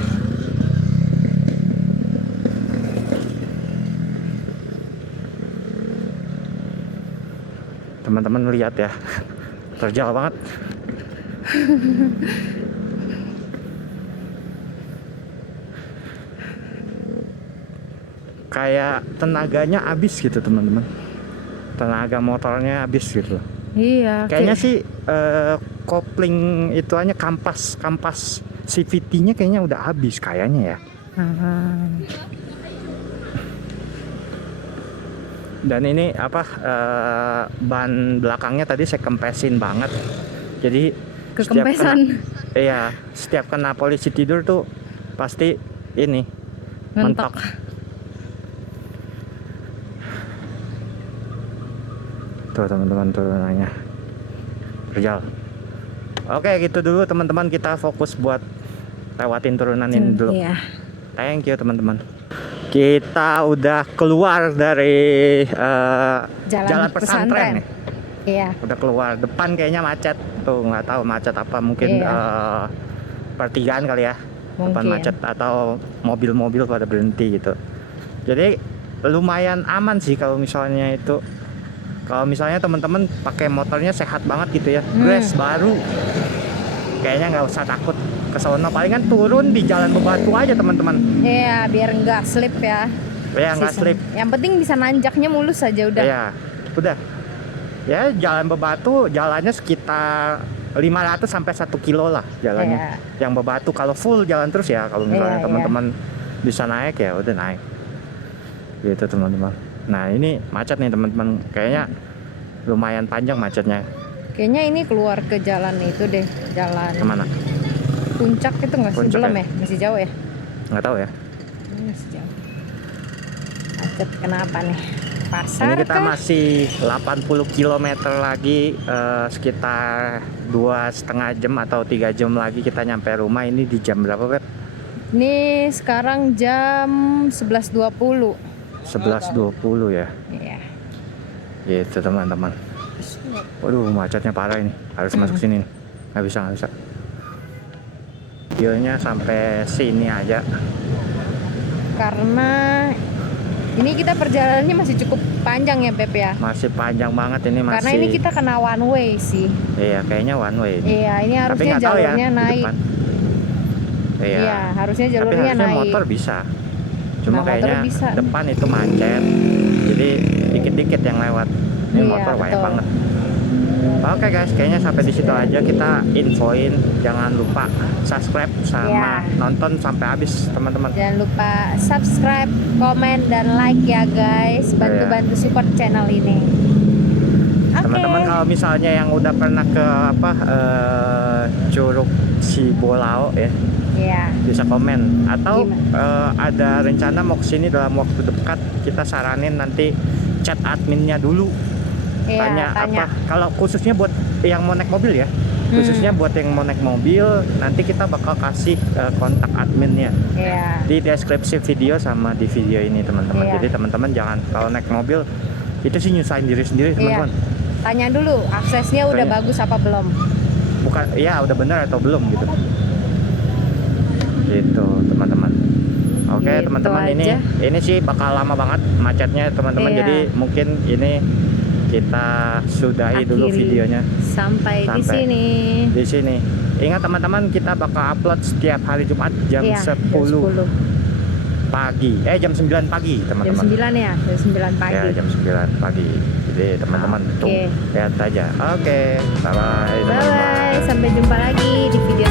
Teman-teman lihat ya, terjal banget. Kayak tenaganya habis gitu teman-teman. Tenaga motornya habis gitu. Iya. Kayaknya sih kopling itu hanya kampas CVT-nya kayaknya udah habis kayaknya ya. Dan ini ban belakangnya tadi saya kempesin banget. Jadi Kekempesan. setiap kena polisi tidur tuh pasti ini mentok. Tuh teman-teman turunannya terjal. Oke gitu dulu teman-teman, kita fokus buat lewatin turunan ini dulu. Iya. Thank you teman-teman. Kita udah keluar dari jalan pesantren. Iya. Udah keluar, depan kayaknya macet tuh, nggak tahu macet apa, mungkin pertigaan kali ya. Depan Mungkin. macet atau mobil-mobil pada berhenti gitu. Jadi lumayan aman sih kalau misalnya teman-teman pakai motornya sehat banget gitu ya, grass baru, kayaknya nggak usah takut ke sono. Palingan turun di jalan bebatu aja teman-teman. Iya, biar nggak slip ya. Ya nggak slip. Yang penting bisa nanjaknya mulus aja udah. Ya udah. Ya jalan bebatu jalannya sekitar 500 sampai 1 kilo lah jalannya. Iya. Yang bebatu kalau full jalan terus ya, kalau misalnya teman-teman bisa naik ya udah naik. Gitu teman-teman. Nah ini macet nih teman-teman, kayaknya lumayan panjang macetnya. Kayaknya ini keluar ke jalan itu deh, jalan Kemana? puncak itu nggak sih? Puncak Belum ya? ya? Masih jauh ya? Nggak tahu ya. Masih jauh. Macet kenapa nih? Pasar Ini kita kah? masih 80 km lagi, sekitar 2,5 jam atau 3 jam lagi kita nyampe rumah. Ini di jam berapa, Beb? Ini sekarang jam 11.20. 11.20 ya. Iya. Gitu teman-teman. Waduh, macetnya parah ini. Harus masuk sini nih. Nggak bisa. Videonya sampai sini aja. Karena ini kita perjalanannya masih cukup panjang ya, Beb ya. Masih panjang banget ini, masih. Karena ini kita kena one way sih. Iya, kayaknya one way. Iya, ini Tapi harusnya nggak tahu ya jalurnya di naik. depan. Iya, harusnya Tapi jalurnya harusnya naik. motor bisa. Cuma Nah, motor kayaknya bisa. depan itu macet. Jadi dikit-dikit yang lewat. Ini Iya, motor banyak betul. banget. Oke guys, kayaknya sampai di situ aja kita infoin. Jangan lupa subscribe sama Iya. nonton sampai habis teman-teman. Jangan lupa subscribe, komen, dan like ya guys. Bantu-bantu support channel ini. Oke. Teman-teman kalau misalnya yang udah pernah ke Curug Sibolao ya, Iya. bisa komen atau Gimana? ada rencana mau kesini dalam waktu dekat. Kita saranin nanti chat adminnya dulu, Iya, tanya apa kalau khususnya buat yang mau naik mobil ya, khususnya buat yang mau naik mobil, nanti kita bakal kasih kontak adminnya Iya. di deskripsi video sama di video ini teman-teman. Iya. Jadi teman-teman jangan kalau naik mobil itu sih nyusahin diri sendiri Iya. teman-teman. Tanya dulu aksesnya udah Tanya. bagus apa belum. Bukan ya udah benar atau belum gitu. Gitu teman-teman. Oke Gitu teman-teman, aja. ini sih bakal lama banget macetnya teman-teman. Iya. Jadi mungkin ini kita sudahi dulu Akhiri. videonya Sampai di Sampai. sini. di sini. Ingat teman-teman, kita bakal upload setiap hari Jumat jam Iya, 10 pagi. Jam 9 pagi Jam teman-teman. 9 ya, jam 9 pagi. Ya, jam 9 pagi. Jadi teman-teman Oke. tuh lihat aja. Oke, bye bye. Bye bye, sampai jumpa lagi di video